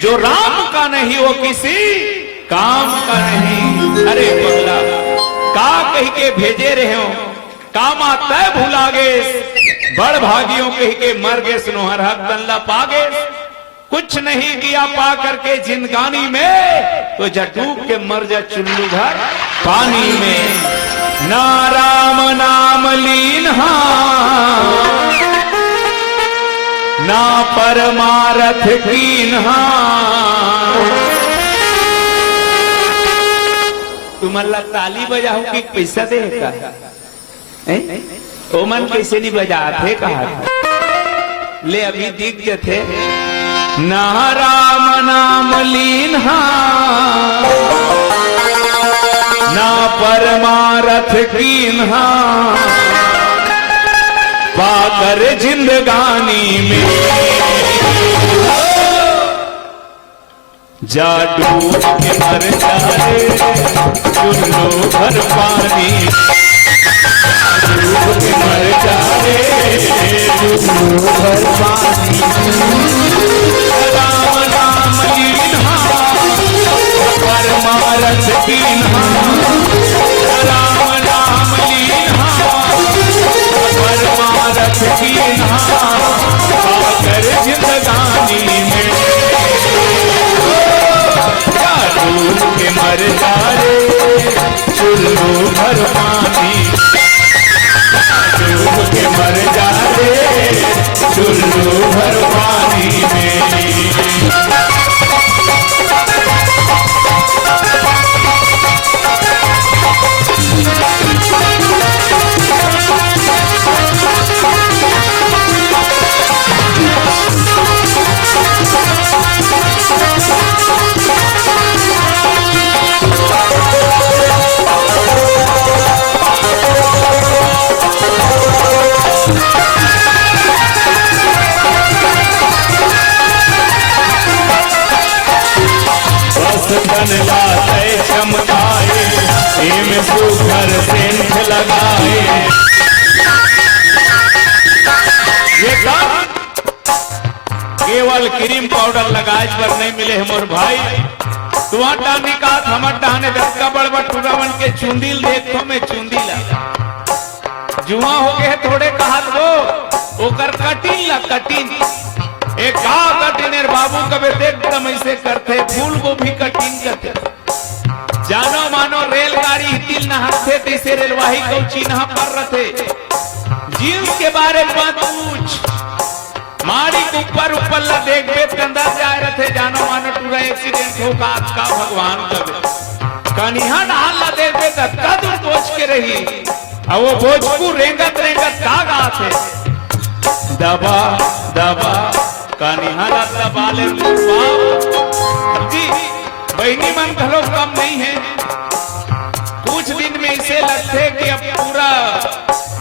जो राम का नहीं वो किसी काम का नहीं। अरे बगला का कही के भेजे रहे हो, कामा तय भूला गे, बड़ भागियों कही के मर गे, सुनोहर हक दल्ला पागे। कुछ नहीं किया पा करके जिंदगानी में, तो जा डूब के मर जा चुल्लू भर पानी में। ना राम नाम लीन ना परमारथ कीन। तुम अल्लाह ताली बजाओ कि पैसा दे का? ओ मन कैसे नहीं बजाते कहा ले, अभी दिख गए थे। ना राम नाम लीन ना परमारथ कीन, पाकर जिंदगानी में जा डूब के मर जाए चुल्लू भर पानी, डूब के मर जाए चुल्लू भर पानी। राम नाम लीन्हा परमारथ कीन्हा, राम नाम लीन्हा परमारथ कीन्हा, पाकर जिंदगानी में डूब के मर जाए चुल्लू भर पानी, डूब के मर जाए चुल्लू भर पानी में। तन लाते चमकाए, एम सुघर सेंध लगाए। ये काम केवल क्रीम पाउडर लगाए पर नहीं मिले हमर भाई। तुहटा निकात हमर डाने दस्का बड़बड़ टूरावन के चुंदील देखो में चुंदीला जुआ हो गए थोड़े कहत वो ओकर कटिन ला कटिन एक का कटिनेर बाबू कबे एकदम ऐसे करते, फूल को भी कटिंग करते। जानो मानो रेलगाड़ी हितिल नहाते तैसे रेलवाही को चिन्ह पर रथे। जीव के बारे में मत पूछ, मारी के ऊपर ऊपर ला देख बेत कंधा जाए रथे। जानो मानो टूरा एक्सीडेंट हो का भगवान कबे कनिहा डाल ला देख बेत कदर सोच के रही। अब वो भोजपुर रेंगत रेंगत का गाते दबा दबा कनिहारा दबाले जी। बहनी मन घलो कम नहीं है, कुछ दिन में इसे लगते कि अब पूरा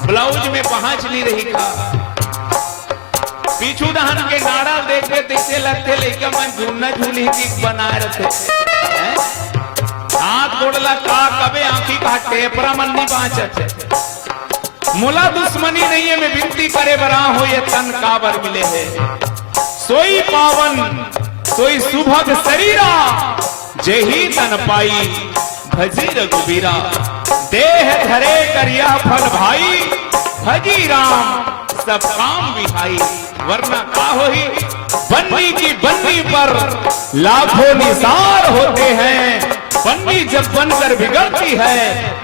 ब्लाउज में पहुंच नहीं रही का। पीछू दहन के नाड़ा देखते तैसे लगते लेकिन मन झूलना झूली की बनाए रखे। हाथ गोड़ला का कबे आंखी का टेपरा मन नहीं बाँचत। मुला दुश्मनी नहीं है, मैं विनती करे बरा हो ये तन काबर मिले है। सोई पावन सोई सुभग शरीरा, जेही तन पाई भजी रघुबीरा। देह धरे करिया फल भाई, भजी राम सब काम बिहाई। वरना का होही बन्नी की बन्नी पर लाखों निसार होते हैं। बन्नी जब बनकर बिगड़ती है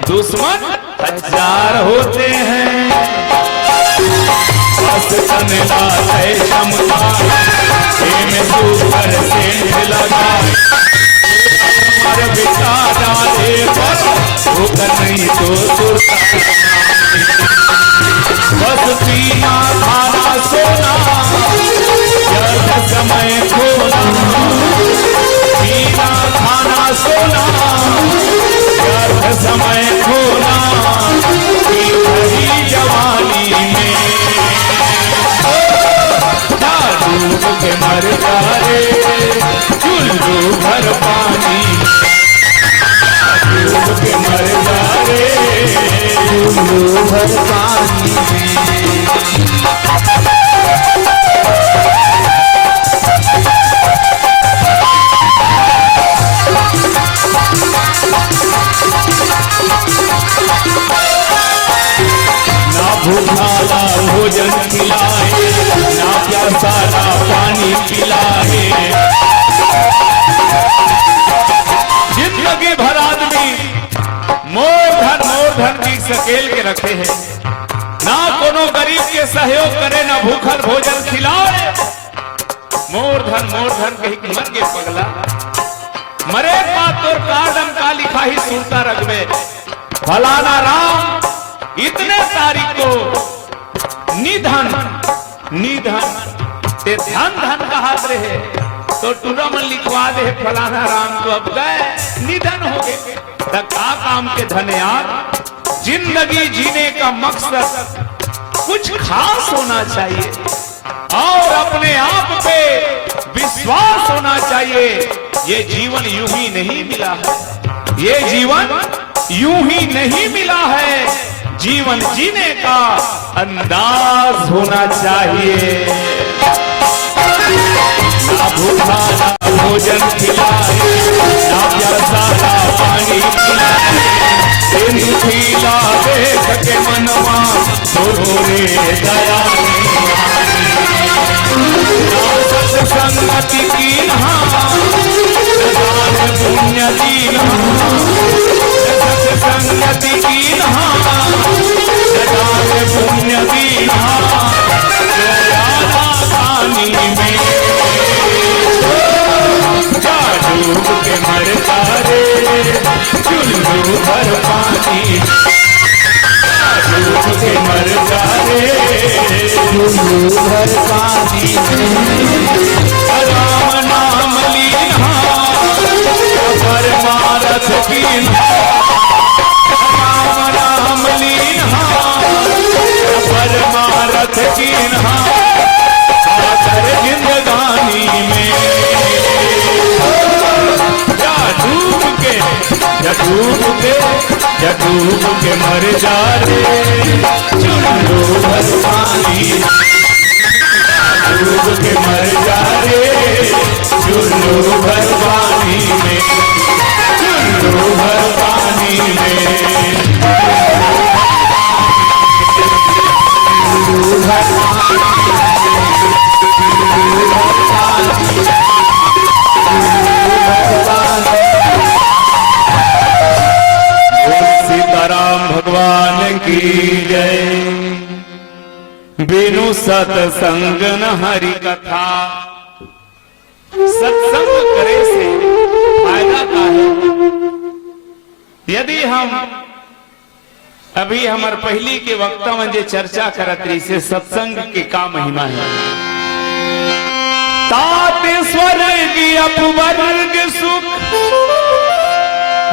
दुश्मन हजार होते हैं। बस तन लाए क्षमता, में सुपर सेंध लगाए। हमारे बिता डाले पर होकर नहीं तो सुरता। बस पीना खाना सोना जब समय खोना, पीना खाना सोना जब समय खोना। झूलू भर पानी में। ना भूखाला भोजन खिलाए, ना प्यासाला पानी पिलाए। जिंदगी भर आदमी मोर धन की सकेल के रखे हैं, ना कोनो गरीब के सहयोग करे, ना भूखल भोजन खिलाए। मोर धन कही मर के पगला, मरे बात तोर कादम का लिखा ही सुनता रखबे। फलाना राम इतने तारीख को निधन ते धन कहात रहे, तो टूरा मन लिखवा दे फलाना राम तो अब गए निधन हो गए। तब का काम के धन यार, जिंदगी जीने का मकसद कुछ खास होना चाहिए और अपने आप पे विश्वास होना चाहिए। ये जीवन यूं ही नहीं मिला है, ये जीवन यूं ही नहीं मिला है। जीवन जीने का अंदाज होना चाहिए। ना भूखा ना भोजन खिलाए, ना प्यासा ना पानी पिलाए। खिला देख के मनवा तोरे दया सत्संगति की पुण्य दीन, सत्संगति की पुण्य दीन। पानी में डूब के मरता रे, चुल्लू भर पानी डूब के मरता रे, झूलू भर पानी में। राम नाम लीना परमारथ कीन्हा, राम नाम लीना परमारथ कीन्हा। आकर जिंदगानी में डूब के मर जा रे, चुल्लू भर पानी डूब के मर जा रे, चुल्लू भर पानी में, चुल्लू भर पानी में। सीताराम भगवान की जय। बिनु सत्संग न हरि कथा, सत्संग करे से फायदा का है। यदि हम अभी हमार पहली के वक्ता में जो चर्चा करत रही से सत्संग के का महिमा है। तात स्वर्ग अपवर्ग सुख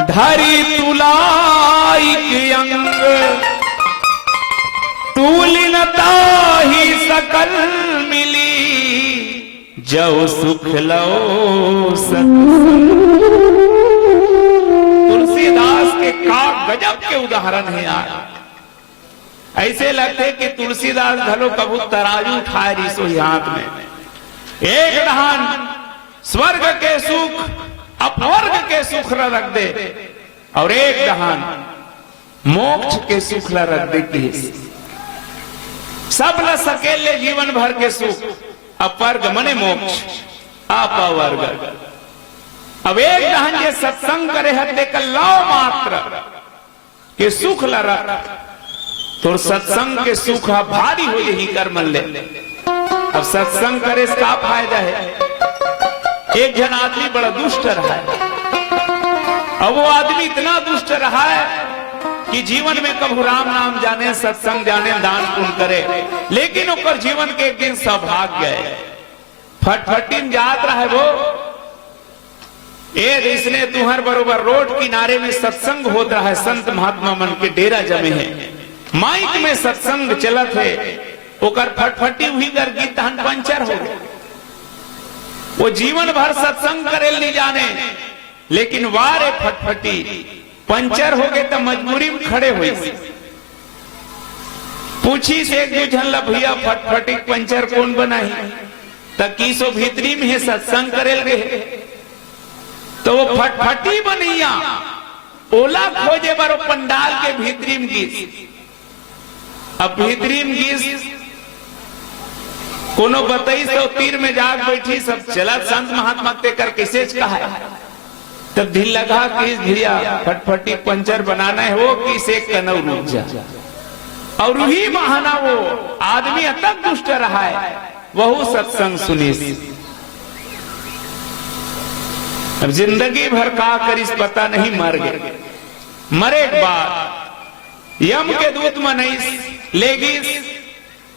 धरी तुलाइक अंग, तूलिनता ही सकल मिली, जो सुख लो सत्संग। तुलसीदास के का गजब के उदाहरण है यार। ऐसे लगते कि तुलसीदास घलो कबू तराजू उठाए रिसो हाथ में। एक दहान स्वर्ग के सुख अपवर्ग के सुख रख दे, और एक दहान मोक्ष के सुख रख दे की सब ल सकेले जीवन भर के सुख। अपवर्ग मने मोक्ष, अपवर्ग। अब एक दहन ये सत्संग करे हते कल्लाव मात्र के सुख ला रख, तो सत्संग के सुख भारी हो यही कर मन ले। अब सत्संग करे इसका फायदा है। एक जन आदमी बड़ा दुष्ट रहा है, अब वो आदमी इतना दुष्ट रहा है कि जीवन में कभी राम नाम जाने, सत्संग जाने, दान पुण्य करे, लेकिन ऊपर जीवन के एक दिन सौभाग्य है फटफटीन जात रहा है वो। इसने तुहर बरोबर रोड किनारे में सत्संग होता है, संत महात्मा मन के डेरा जमे हैं, माइक में सत्संग चलत है, ओकर फटफटी हुई कर गीतहन पंचर हो गए। वो जीवन भर सत्संग करे नहीं जाने, लेकिन वारे फटफटी पंचर हो गए तो मजबूरी में खड़े हुए। पूछी से एक बुझन ला भैया फटफटी पंचर कौन बनाई तकीसो भीतरी में सत्संग करेल गए तो वो फटफटी बनैया ओला खोजे बारो पंडाल के भीतरी में गीस। अब भीतरी में गीस कोनो बताई तो तीर में जाग बैठी सब चला संत महात्मा ते कर कैसे कहा है तब ढील लगा कि भैया फटफटी पंचर बनाना है वो किस एक कनौ रुक जा और वही बहाना वो आदमी अतक दुष्ट रहा है वह सत्संग सुनी। अब जिंदगी भर का करिस पता नहीं मर गए मरे एक बार यम के दूत मनईस लेगिस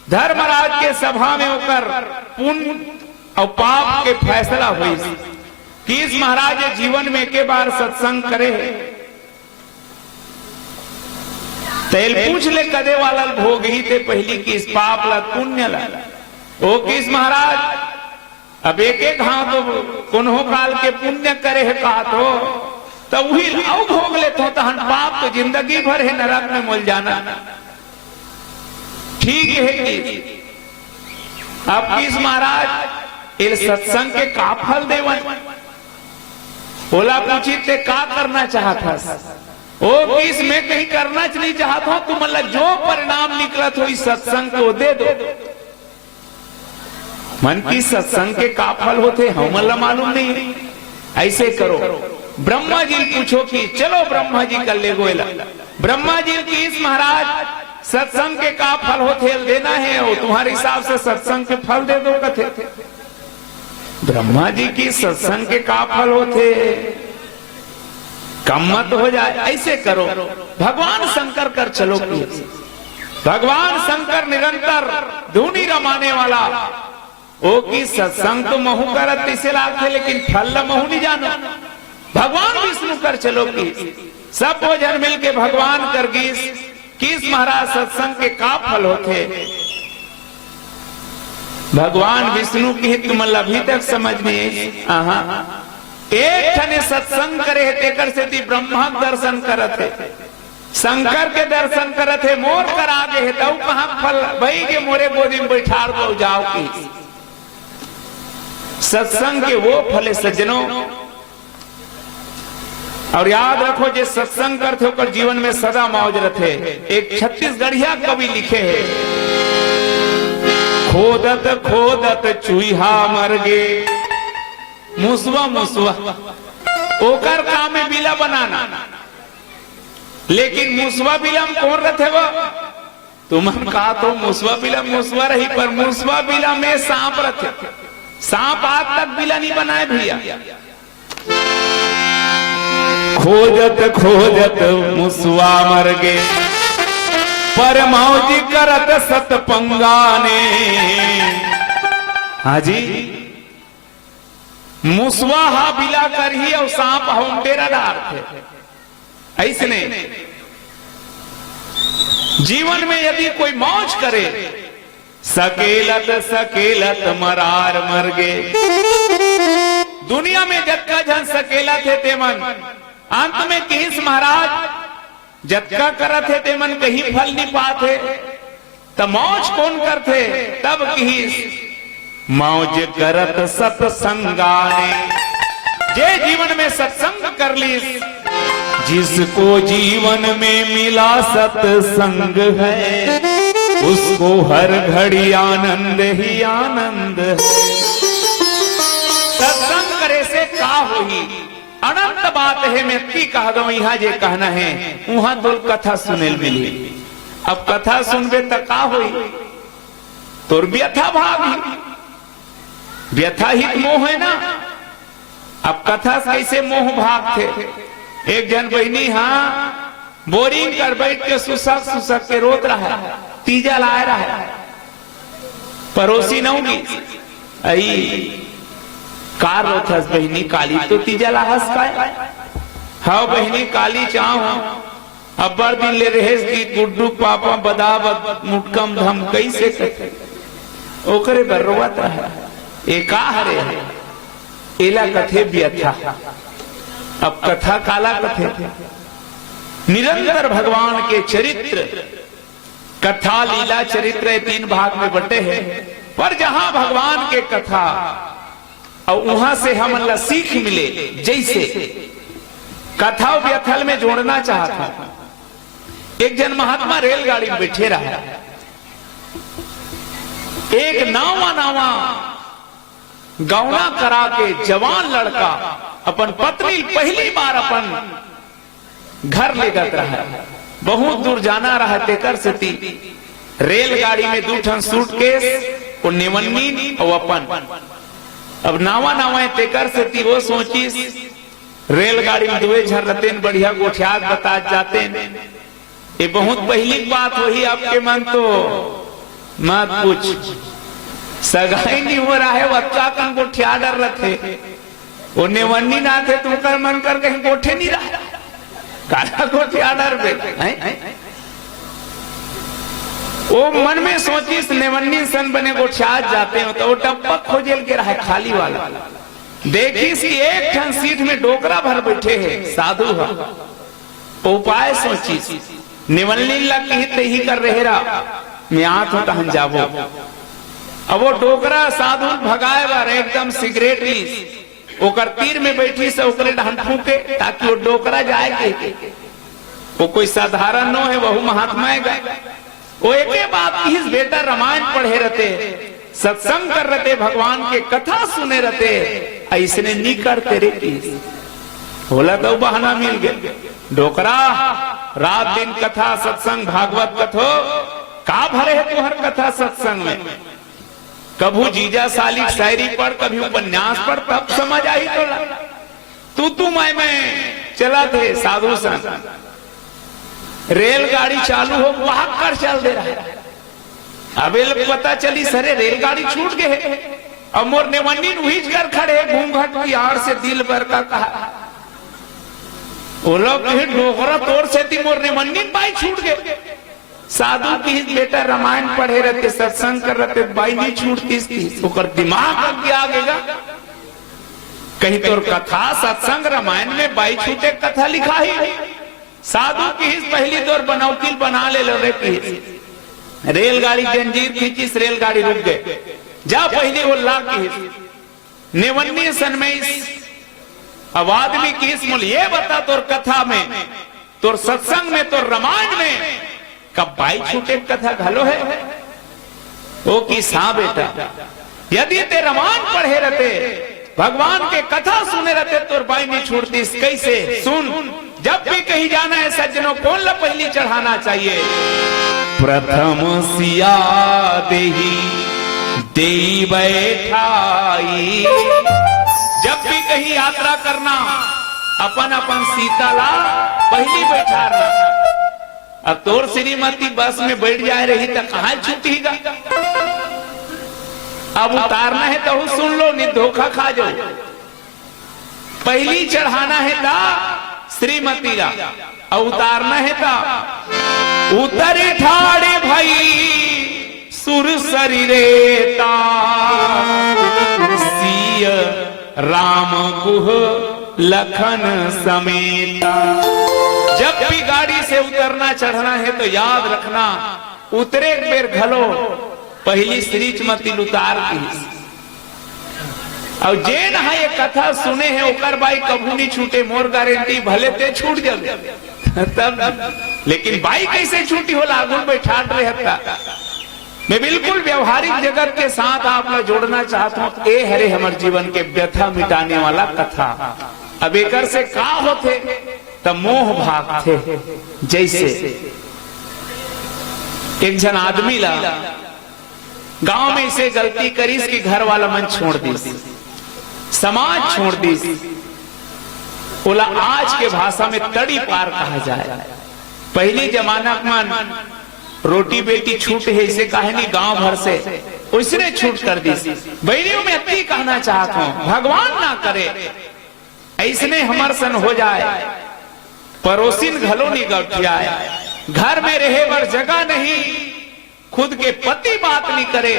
धर्मराज के सभा में होकर पुण्य और पाप के फैसला हुई कि इस महाराज जीवन में के बार सत्संग करे तेल पूछ ले कदे वाला भोग ही थे पहली की इस पाप ला पुण्य ला ओ किस महाराज अब एक एक हाथ कुन्हो काल के पुण्य करे है कहा तो वही लाओ भोग लेते तो हम पाप तो जिंदगी भर है नरक में मिल जाना ठीक है कि अब किस महाराज इस सत्संग के का फल देवन बोला पूछी ते का करना चाहता ओ किस में कहीं करना नहीं चाहता हूं तुम मतलब जो परिणाम निकला तो इस सत्संग को दे दो मन की सत्संग के का फल होते हम मालूम नहीं ऐसे करो ब्रह्मा जी पूछो कि चलो ब्रह्मा जी कर ले गोयला ब्रह्मा जी की इस महाराज सत्संग के का फल होते देना है वो तुम्हारे हिसाब से सत्संग के फल दे दो कथे ब्रह्मा जी की सत्संग के का फल होते कम मत हो जाए ऐसे करो भगवान शंकर कर चलो भगवान शंकर निरंतर धुनी रमाने वाला ओ की सत्संग तो महू करत इसे लाखे लेकिन फल महू नहीं जानो भगवान विष्णु कर चलो की सब वो जन मिल के भगवान कर गीस किस महाराज सत्संग के का फल होते भगवान विष्णु की हित मल अभी तक समझ में एक ठने सत्संग करे तेकर से ती ब्रह्मा दर्शन करते शंकर के दर्शन करते मोर कर आगे है तब कहां फल भाई के मोरे गोदी में बैठार दो जाओ की सत्संग के वो फले सज्जनों और याद रखो जे सत्संग करते होकर जीवन में सदा मौज रखे एक छत्तीसगढ़िया कवि लिखे है खोदत खोदत चूहा मर गे मुसवा मुसवा ओकर काम में बिला बनाना लेकिन मुसवा बिला में कौन रहते वो तुम कहा तो मुसवा बिला मुसवा रही पर मुसवा बिला में सांप रहते सांप आज तक बिला नहीं बनाए भैया खोजत खोजत मुसवा मर गे पर मौजी करत सतपंगा ने हाजी मुसवा हा बिला कर ही और सांप हम तेरा डार थे ऐसे नहीं जीवन में यदि कोई मौज करे सकेलत सकेलत मरार मर गे दुनिया में जत्का जन सकेला थे तेमन अंत में किस महाराज जत्का करत थे तेमन कहीं फल नहीं पाते तब मौज कौन करते तब किस मौज करत सत्संगाने जे जीवन में सत्संग कर ली जिसको जीवन में मिला सत्संग है उसको हर घड़ी आनंद ही आनंद है सत्संग करे से का होगी अनंत बात है मैं की कह दो यहाँ जे कहना है वहां तो कथा सुनेल मिली अब कथा सुनबे तो का हुई तोर व्यथा भागी व्यथा ही मोह है ना अब कथा कैसे मोह भाग थे एक जन बहनी हाँ बोरिंग कर बैठ के सुसक सुसक के रोत रहा है तीजा ला रहा है पड़ोसी न होगी आई कार रोथस बहनी काली तो तीजा ला हंस का हाँ बहनी काली चाह अब्बर दिन ले रहे की गुड्डू पापा बदावत मुटकम धम कैसे ओकरे बर्रोवत है एका हरे एला कथे व्यथा अब कथा काला कथे निरंतर भगवान के चरित्र कथा लीला चरित्र ये 3 भाग में बटे हैं, पर जहां भगवान के कथा और वहां से हम सीख मिले, जैसे कथा व्यथल में जोड़ना चाहता। एक जन महात्मा रेलगाड़ी में बैठे रहा, एक नावा गौना करा के जवान लड़का अपन पत्नी पहली बार अपन घर ले जाता रहा, बहुत दूर जाना रहा, तेकर सती रेलगाड़ी में 2 ठन सूटकेस और निवन्नी और अपन। अब नावा तेकर सती वो सोची रेलगाड़ी में 2 झन रहते बढ़िया गोठियात बता जाते, ये बहुत पहली बात वही, आपके मन तो मत पूछ, सगाई नहीं हो रहा है, बच्चा कन गोठिया डर रहे, वो निवन्नी ना थे, तुमका मन कर कहीं गोठे नहीं रहा, काला गोठिया डर पे वो मन में सोची निवन्नी सन बने गोठिया जाते हो, तो वो टप्पा खोजेल के रहा खाली वाला, देखी सी एक ठन सीट में डोकरा भर बैठे है साधु है, उपाय सोची निवन्नी लग ही कर रहे रहा, मैं आत हो हम जाबो। अब वो डोकरा साधु भगाए बार एकदम सिगरेट ली, ओकर तीर में बैठी से ओकरे ढहन फूके ताकि वो डोकरा जाए के, वो कोई साधारण न है, वह महात्मा है। वो एक बात इस बेटा रामायण पढ़े रहते, सत्संग कर रहते, भगवान के कथा सुने रहते, ऐसने नहीं करते रे की बोला तो बहाना मिल गया। डोकरा रात दिन कथा सत्संग भागवत कथो का भरे है तुहर कथा सत्संग में, कभू जीजा साली शायरी पढ़, कभी उपन्यास पढ़, तब समझ आई तो तू मैं चला थे साधु संग, रेलगाड़ी चालू हो वहां कर चल दे रहा है, अबे पता चली सरे रेलगाड़ी छूट गए, अब मोर नेवन्नी हुईज कर खड़े घूंघट की आड़ से दिल भर का कहा, वो लोग डोकरा तोड़ से थी, मोर नेवन्नी बाई छूट गए। साधु की बेटा रामायण पढ़े रहते, सत्संग कर रहते, बाई नहीं छूटती थी, ओकर दिमाग क्या आगेगा, कहीं तो कथा सत्संग रामायण में बाई छूटे कथा लिखा ही, साधु की पहली दौर बनौकील बना ले लो रे की रेलगाड़ी जंजीर खींची, रेलगाड़ी रुक गए, जा पहले वो ला की निवन्नी सन में अब आदमी की इस मूल ये बता, तोर कथा में, तोर सत्संग में, तोर रामायण में कब बाई छूटे कथा घलो है, वो की सा बेटा, यदि ते रामायण पढ़े रहते, भगवान के कथा सुने रहते, तो बाई नहीं छूटती। कैसे सुन, जब भी कहीं जाना है सज्जनों, कौन ला पहली चढ़ाना चाहिए, प्रथम सिया देही देई बैठाई। जब भी कहीं यात्रा करना, अपन अपन सीता ला पहली बैठाना। अब तोर श्रीमती बस में बैठ जाए रही तो कहां छूटेगा, अब उतारना है तो सुन लो, नहीं धोखा खा जाओ। पहली चढ़ाना है ता श्रीमती ला, और उतारना है ता उतरे ठाड़े भाई सुर शरीरेता सिय राम गुह लखन समेता। जब भी गाड़ी से उतरना चढ़ना है तो याद रखना, उतरे बेर घलो पहली श्रीमती उतार की। और जे न ये कथा सुने हैं ओकर बाई कभू नहीं छूटे, मोर गारंटी, भले ते छूट जाए तब, लेकिन बाई कैसे छूटी हो, लागू बैठाट रहता। मैं बिल्कुल व्यवहारिक जगत के साथ आप लोग जोड़ना चाहता हूँ। ए हरे हमारे जीवन के व्यथा मिटाने वाला कथा। अब एकर से का होते तब मोह भाग थे। जैसे एक जन आदमी ला गांव में इसे गलती करी, इसकी घर वाला मन छोड़ दी, समाज छोड़ दी, बोला आज के भाषा में तड़ी पार कहा जाए। पहली जमाना में रोटी बेटी छूट है, इसे कहे नहीं गांव भर से, उसने छूट कर दी। बैरियों में अति कहना चाहता हूं, भगवान ना करे ऐसने हमर सन हो जाए। पड़ोसिन घलो नहीं गठियाए, घर में रहे बर जगह नहीं, खुद के पति बात नहीं करे,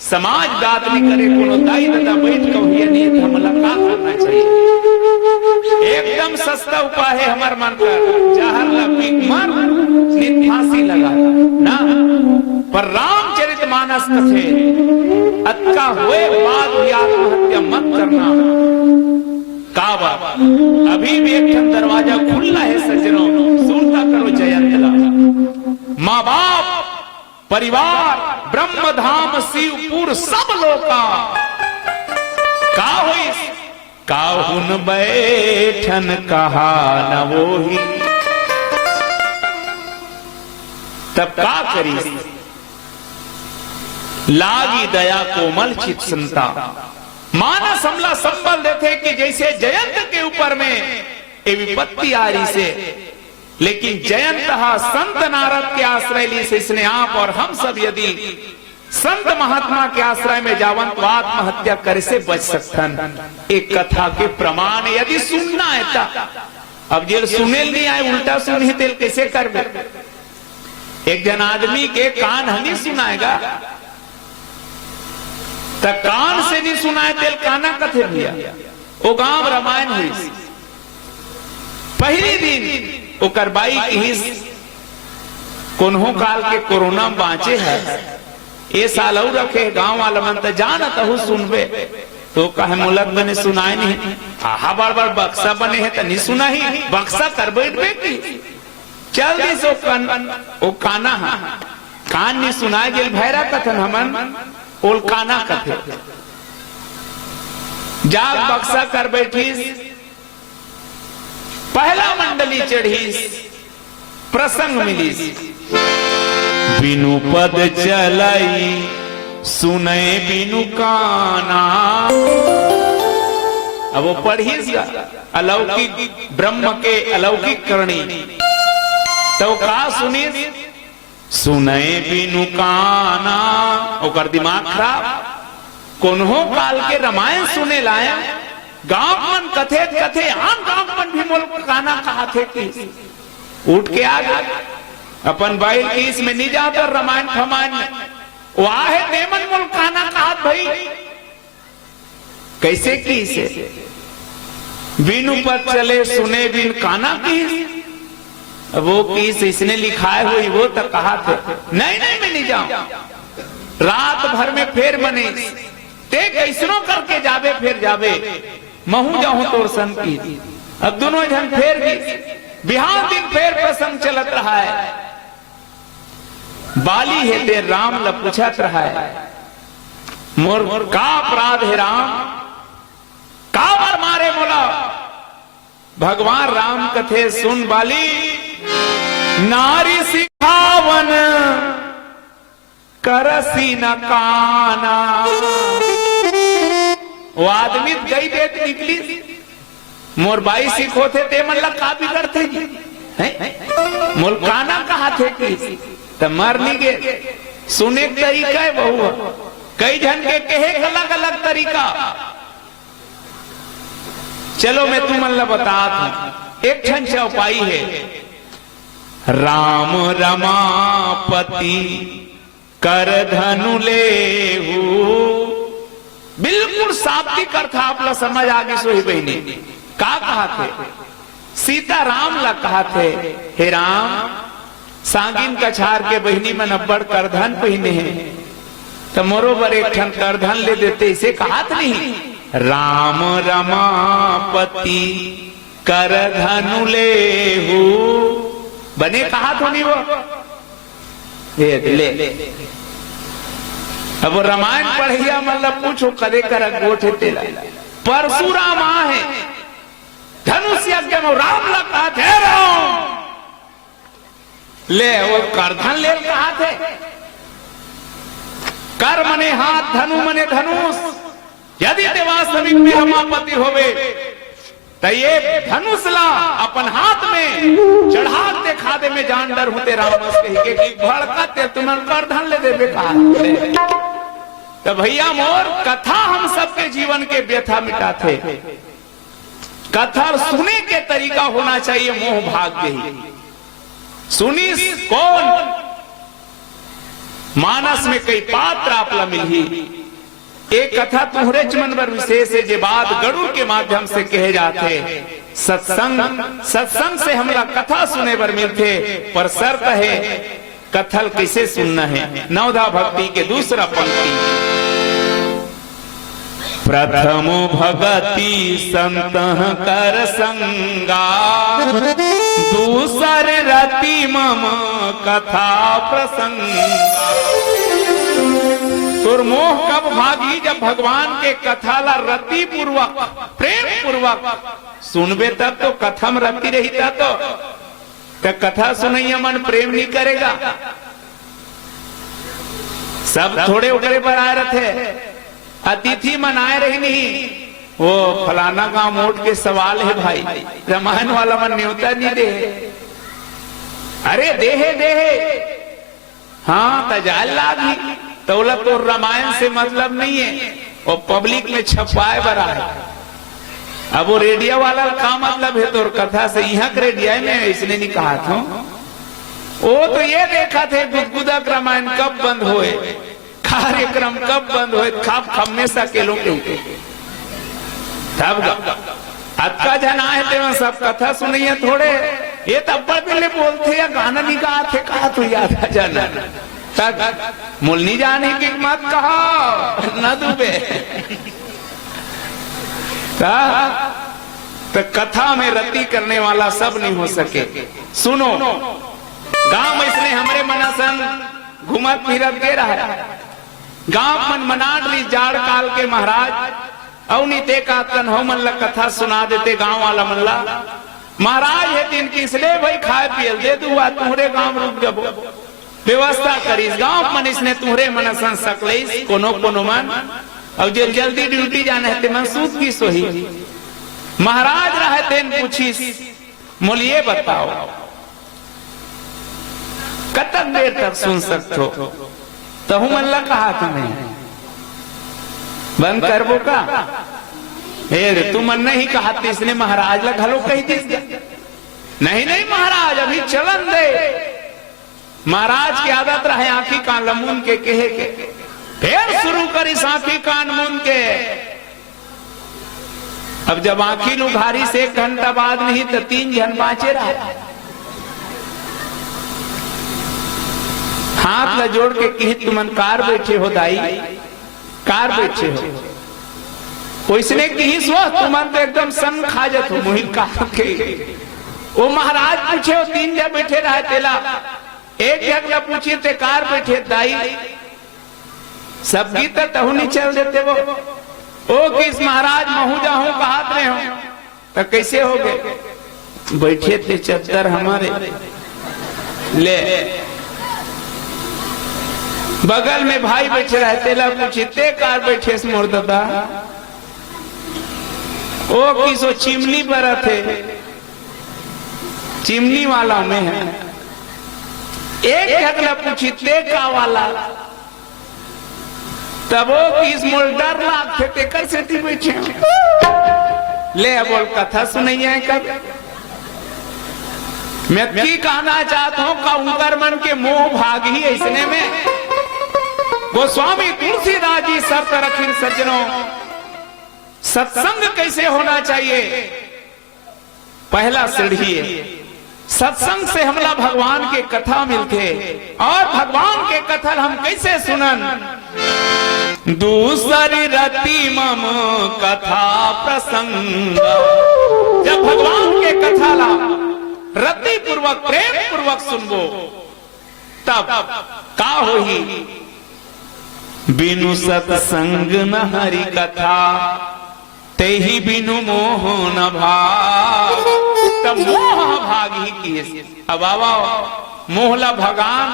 समाज बात नहीं करे, कोनो दाई दादा बैठ कहिए नहीं, हमला का करना चाहिए। एकदम सस्ता उपाय है हमार मन का, जहर ला पीक मार, फांसी लगा ना। पर रामचरितमानस कथे अतका हुए बाद भी आत्महत्या मत करना। काबा अभी भी एक ठन दरवाजा खुला है सज्जनों, सुनता करो जयंतला। माँ बाप, परिवार, ब्रह्म धाम, शिवपुर सब लोका का हुई काहुन बैठन कहा न वोही। तब का करी लागी दया कोमल चित संता। मानस हमला संबल देते कि जैसे जयंत के ऊपर में ये विपत्ति आ रही से, लेकिन जयंत संत नारद के आश्रय ली से इसने आप और हम सब यदि संत महात्मा के आश्रय में जावन तो आत्महत्या करे से बच सकतन। एक कथा के प्रमाण यदि सुनना है ता अब जेल सुने नहीं आए उल्टा सुने तेल कैसे कर। एक जन आदमी के कान हनी सुनाएगा तो कान से नहीं सुनाए तेल काना कथे भैया। वो गांव रामायण हुई पहली दिन वो करबाई की कोन्हो काल के कोरोना बाँचे है ये साल और रखे गांव वाला मन तो जानत हूँ सुनबे तो कहे मुलक बने सुनाए नहीं। आहा बार बार बक्सा बने है तो नहीं सुना ही बक्सा कर बैठबे की चल दी सो ओ काना कान नहीं सुनाए गेल भैरा कथन हमन ओल काना कथे जाग बक्सा कर बैठीस। पहला मंडली चढ़ीस, प्रसंग मिलीस। बिनु पद चलाई सुने बिनु काना। अब वो पढ़ीस अलौकिक ब्रह्म के अलौकिक करणी तो का सुनीस सुने बिनु काना। ओकर दिमाग खराब कोन्हो काल के रामायण सुने लाए गांव मन कथे कथे आम गांव मन भी मोल काना कहा थे कि उठ के आ गए अपन बैल की इसमें नहीं जाता रामायण फमायण वहा है देमन मोल काना कहा भाई कैसे की से बिनु पद चले सुने बिन काना की। वो किस इसने लिखाए हुई वो तो कहा थे नहीं नहीं मैं नहीं जाऊं। रात भर में फेर बने ते कैसनो करके जावे फिर जावे महू जाऊं तोर सन की। अब दोनों जन फेर गई बिहार दिन फेर प्रसंग चलत रहा है। बाली है ते राम ल पूछत रहा है मोर का अपराध है राम का बार मारे मोला। भगवान राम कथे सुन बाली नारी सिखावन करसी न काना। वो आदमी गई देत निकली मोर बाई सिखो थे ते मन का भी करते मोल काना कहा थे कि तो मरनी के सुने के तरीका है बहु कई जन के कहे अलग अलग तरीका। चलो मैं तुमन बता एक ठन चौपाई है राम रमापति कर धनु लेहू। बिल्कुल शाब्दिक अर्थ आप लोग समझ आगे सोई बहनी का कहा थे सीता राम ला कहा थे हे राम सांगिन कछार के बहनी में नब्बड़ करधन पहने हैं तो मोरोबर एक ठन करधन ले देते इसे कहा नहीं। राम रमापति कर धनु लेहू बने कहा तो नहीं वो ले। अब वो रामायण पढ़िया मतलब पूछो कदे कर गोठे तेला परशुराम है धनुष यज्ञ में राम ला कहा थे राम ले वो करधन ले कहा थे। कर मने हाथ धनु मने धनुष यदि देवासमिक में रमापति होवे तो ये धनुष ला अपन हाथ में चढ़ा देखा दे में जान डर होते राम के भड़कते तुम्हारे करधन ले देवे कहा। तो भैया मोर कथा हम सबके जीवन के व्यथा मिटाते। कथा सुने के तरीका होना चाहिए मोह भाग्य ही। सुनी कौन मानस में कई पात्र आपला मिली एक कथा तुहरे चमनवर विशेष है जे बात गरुड़ के माध्यम से कहे जाते। सत्संग से हमरा कथा सुने बर मिलते पर शर्त है कथल कैसे सुनना है। नवधा भक्ति के दूसरा पंक्ति, प्रथम भगति संत कर संगा, दूसर रति मम कथा प्रसंगा। तुर मोह कब भागी, जब भगवान के कथा ला रति पूर्वक प्रेम पूर्वक सुनबे तब तो कथम रति रही था तो कथा सुनैया मन प्रेम नहीं करेगा। सब थोड़े उकरे पर आए रहे, अतिथि मनाए रही नहीं। वो फलाना गांव मोट के सवाल है भाई, रामायण वाला मन न्योता नहीं दे। अरे देहे देहे, हाँ तजाल लागी तोला तो रामायण से मतलब नहीं है, वो पब्लिक में छपाए बरा है। अब वो रेडियो वाला का मतलब है तो कथा से यहाँ के रेडियो में इसने नहीं कहा था। वो तो ये देखा थे गुदगुदा रामायण कब बंद होए, कार्यक्रम कब बंद होए, खाप हमेशा के लोग तब अक्का जन आए थे सब कथा सुनिए थोड़े, ये तब्बड़ पहले बोलते या गाना नहीं गा थे, कहा तो याद आ जाना तक मूल नहीं जाने की मत कहा न डूबे। तो कथा में रति करने वाला सब नहीं हो सके। सुनो, गांव में इसने हमारे मनसन घुमत फिरत गे रहा है। गांव मन मनाट ली जाड़ काल के महाराज अवनी ते का तन हो मन ला कथा सुना देते गांव वाला मन ला। महाराज है दिन किसले भाई खाए पियल दे दूआ, तुम्हारे गांव रुक जबो व्यवस्था करीस। गांव मन इसने तुम्हारे मनसन सकलेस कोनो कोनो मन, और जो जल्दी ड्यूटी जाने है मन सूत की सोही। महाराज रहते पूछीस, मोलिए बताओ कतक देर तक सुन सकते हो? तो हूं मन कहा तुम्हें बंद करबो का? तू मन नहीं कहा, इसने महाराज लग हलो कही दिस। नहीं नहीं महाराज अभी चलन दे। महाराज की आदत रहे आंखी कान लमून के कहे के, फिर शुरू करी आंखी कान मून के। अब जब आंखी लुघारी से 1 घंटा बाद नहीं तो 3 जन बाँचे रहा। हाथ ला जोड़ के कही तुमन कार बैठे हो दाई, कार बैठे हो। उसने कही स्व तुमन तो एकदम सन खा जात हो मोहित का के। वो महाराज पूछे हो 3 जन बैठे रहे तेला, एक जगह पूछिए ते कार बैठे दाई, सब गीत तहु नहीं चल देते वो। ओ किस महाराज महू जाहू कहात रहे हो तो कैसे हो गए? बैठे थे चद्दर हमारे ले, बगल में भाई बैठे रहते ला पूछे ते कार बैठे मोर दादा। ओ किसो चिमनी पर थे, चिमनी वाला में है। एक जगह पूछी ते का वाला, तब वो किस मोर डर लाग थे ते कर से बैठे ले। बोल कथा सुनैया कब? मैं की कहना चाहता हूं का उनकर मन के मोह भाग ही ऐसने में। गोस्वामी तुलसीदास जी शर्त रखी सज्जनों, सत्संग कैसे होना चाहिए? पहला सीढ़ी है सत्संग से हमला भगवान के कथा मिलते, और भगवान के कथा हम कैसे सुनन? दूसरी रति मम कथा प्रसंग। जब भगवान के कथा ला रति पूर्वक प्रेम पूर्वक सुनबो तब का होही? बिनु सत्संग न हरि कथा, तेहि बिनु मोह न भाग। तब मोह भाग ही की। अब आवा मोहला भगान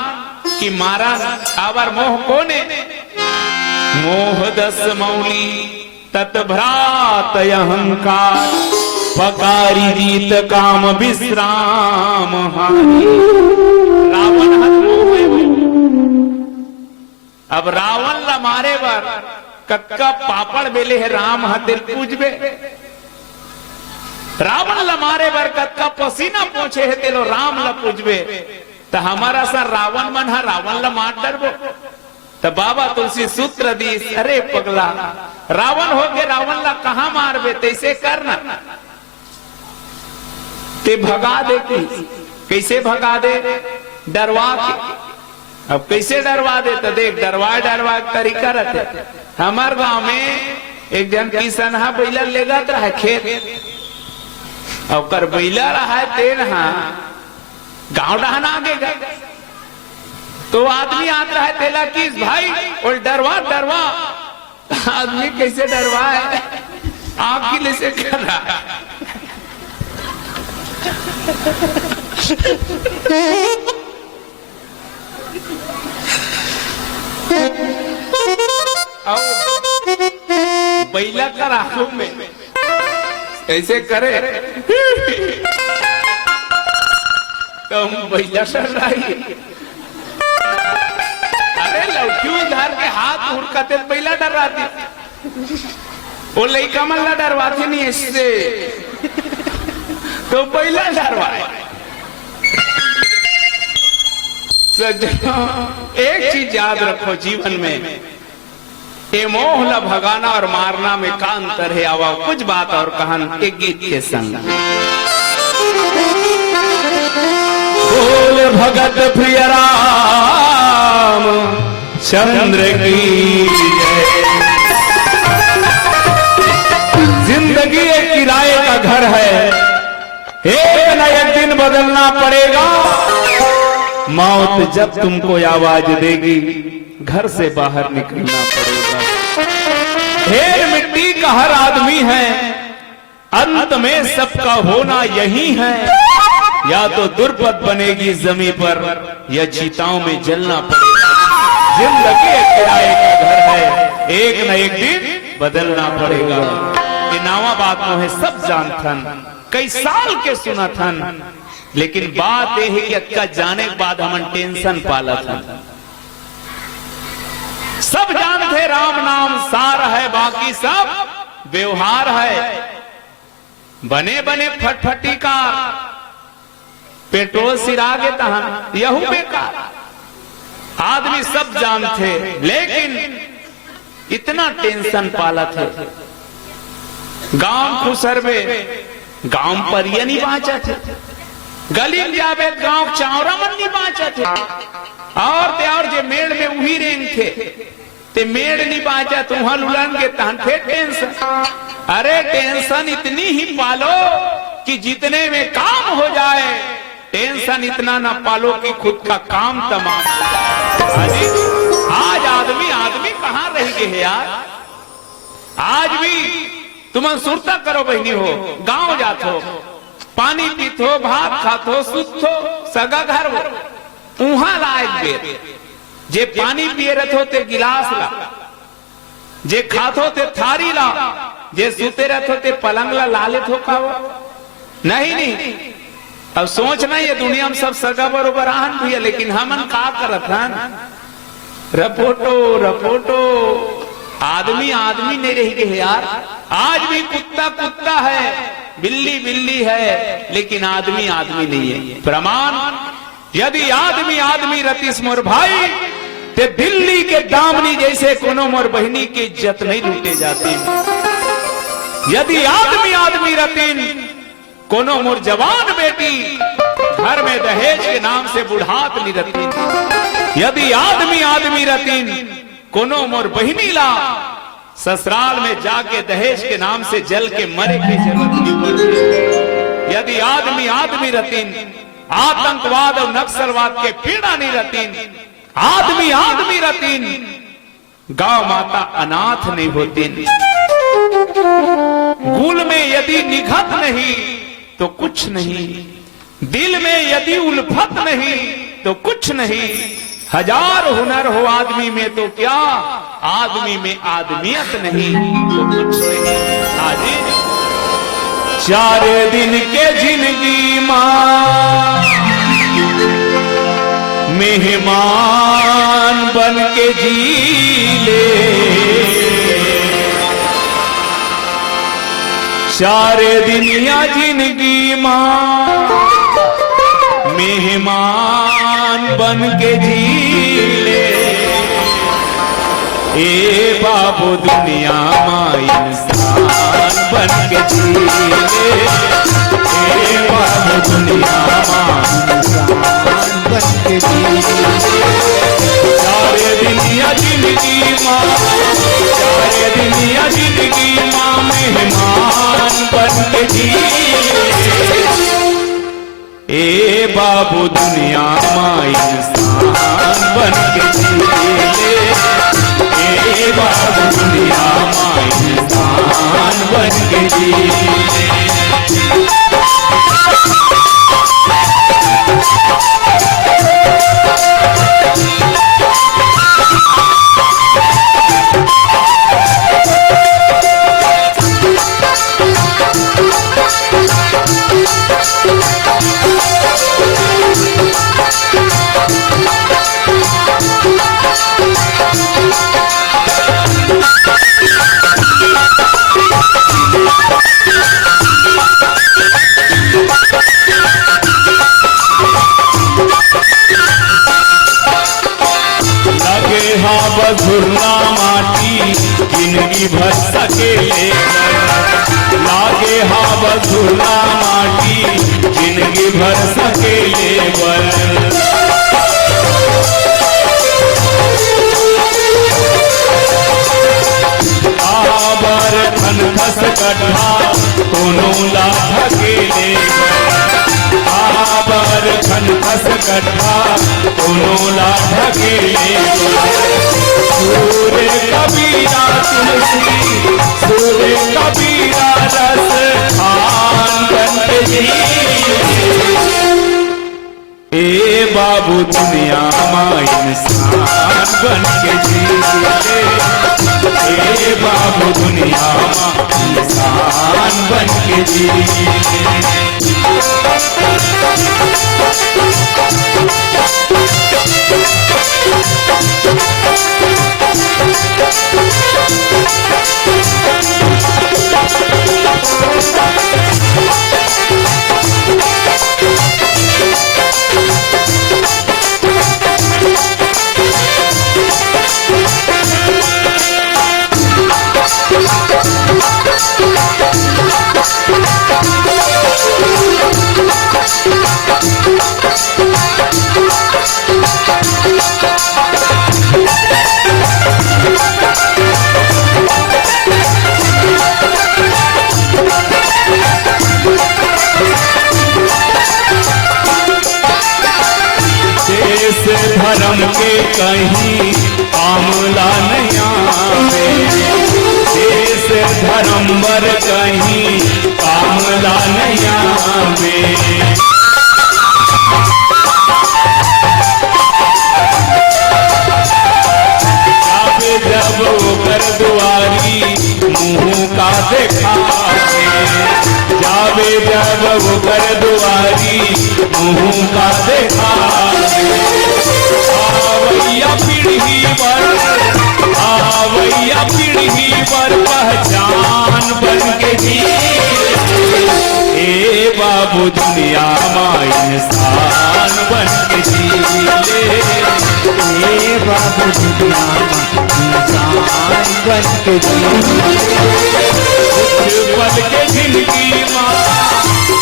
की मारा आवर मोह कोने? मोह 10 मौली तत्भ्रात अहंकार, पकारी जीत काम विश्राम हानि। रावण हत मोह है। अब रावण ला मारे बर कक्का पापड़ बेले है, राम हतिल पूजबे। रावण ला मारे बर कक्का पसीना पोछे है तेलो, राम ला पूजबे। तो हमारा सा रावण मन है, रावण ला मार डरबो। तो बाबा तुलसी सूत्र दी, अरे पगला रावण हो गए, रावण ला कहा मारबे? तैसे करना ते भगा दे। कैसे भगा दे? डरवा के। अब कैसे डरवा दे? तो देख डरवा डरवा के तरीका रहते। हमार गांव में एक जन किसान हा बैला लेगत रहा खेत, और कर बैला रहा तेन हा गांव डहाना आगे गए, तो आदमी आत रहा है तेला किस भाई और डरवा डरवा। आदमी कैसे डरवा है? आपकी लिए से कर रहा है। बैला का राखू में ऐसे करे तो हम बैला डर रही। अरे लौकी उधार के हाथ हुड़कते बैला डर रहा थी, वो लड़का मल्ला डरवाती नहीं इससे, तो बैला डरवाए। एक चीज याद रखो जीवन में, ये मोह ला भगाना और मारना में का अंतर है। आवा कुछ बात और कहन एक गीत के संग। बोल भगत प्रिय राम चंद्र की जय। जिंदगी एक किराए का घर है, एक न एक दिन बदलना पड़ेगा। मौत जब तुमको आवाज देगी, घर से बाहर निकलना पड़ेगा। ढेर मिट्टी का हर आदमी है, अंत में सबका होना यही है। या तो दुर्पद बनेगी जमीन पर, या चीताओं में जलना पड़ेगा। जिंदगी एक किराए का घर है, एक न एक दिन बदलना पड़ेगा। ये नावा बात है सब जानथन, कई साल के सुना थन, लेकिन बात यह है कि अक्का जाने के बाद हम टेंशन पाला था। सब जानते राम नाम सार है, बाकी सब व्यवहार है। बने बने फटफटी का पेट्रोल सिरागे तहन यहू बेकार। आदमी सब जानते, लेकिन इतना टेंशन पाला थे। गांव खुसर में गांव पर ये नहीं बाँचा थे, गली में जावे गांव चावरा मन नहीं बाँचा थे। और जे मेड़ में उही रेंग थे, ते मेड़ नहीं बाँचा तुम्हां लुलन के तहन थे टेंशन। अरे टेंशन इतनी ही पालो कि जितने में काम हो जाए, टेंशन इतना ना पालो कि खुद का काम तमाम। आज आदमी कहाँ रह गए है यार? आज भी तुम सुरता करो बहनी हो, गांव जात हो, पानी पीथो, भात खाथो, सुथो, सगा घर हो, उहा लायक बेर जे पानी पिए रथो ते गिलास ला, जे खाथो ते थारी ला, जे सुते रथो ते पलंग ला लालित हो का नहीं। अब सोचना ये दुनिया में सब सगा बरोबर आहन भी है, लेकिन हमन का करत हन? रपोटो आदमी नहीं रह गए यार। आज भी कुत्ता कुत्ता है, बिल्ली बिल्ली है, लेकिन आदमी नहीं है। प्रमाण, यदि आदमी रतीस मोर भाई, ते दिल्ली के दामनी जैसे कोनो मोर बहनी की इज्जत नहीं लूटे जाती। यदि आदमी रतीन कोनो मोर जवान बेटी, घर में दहेज के नाम से बुढ़ात नहीं रतीन। यदि आदमी रतीन कोनो मोर बहनी ला, ससुराल में जाके दहेज के नाम से जल के मरे की जरूरत नहीं पड़ती। यदि आदमी रतीन आतंकवाद और नक्सलवाद के पीड़ा नहीं रतीन, आदमी रतीन गांव माता अनाथ नहीं होती। गुल में यदि निघत नहीं तो कुछ नहीं, दिल में यदि उल्फत नहीं तो कुछ नहीं। हजार हुनर हो आदमी में तो क्या, आदमी में आदमियत नहीं तो कुछ नहीं। आजी 4 दिन के जिंदगी मां मेहमान बन के जी ले। 4 दिन या जिंदगी मां मेहमान बन के जी ले। ए बाबू दुनिया मां इंसान बन के जी ले। ए बाबू दुनिया मां इंसान बन के जी ले। बाबू दुनिया मां इंसान बन के जीले, ए बाबू दुनिया मां इंसान बन के जीले। बधुरना माटी जिंदगी भर सकेले, लागे हा बधुरना माटी जिंदगी भर सकेले बर। आबर खन खस कट्ठा कोनो ला धकेले बर, आबर खन खस कट्ठा कोनो ला धकेले बर। सूर्य कबीरा तुलसी, सूर्य कबीरा रस खान बन के जीले, ए बाबू दुनिया मां इंसान बन के जीले, ए बाबू दुनिया मां इंसान बन के जीले। धर्म के कहीं आमला नहीं आवे, देश धर्म बर कहीं आमला नहीं आवे। जब ओकर दुआरी मुंह का देखावे, जावे जब ओकर दुआरी मुंह का देखावे। आवैया पीढ़ी पर, आवैया पीढ़ी पर पहचान बन के जीले, ए बाबू दुनिया मां इंसान बन के जीले, ए बाबू दुनिया मां इंसान बन के जीले। पल के जिंदगी मां,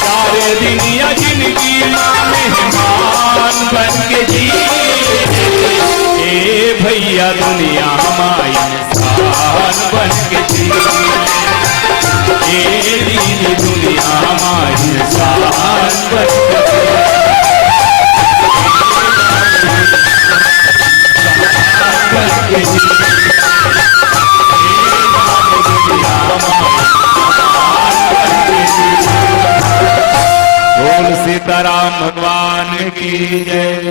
सारे दिन या जिंदगी मां मेहमान बन के जीले, ए भैया दुनिया मां इंसान बन के जीले, ए दीदी दुनिया मां इंसान बन के सीताराम भगवान की जय।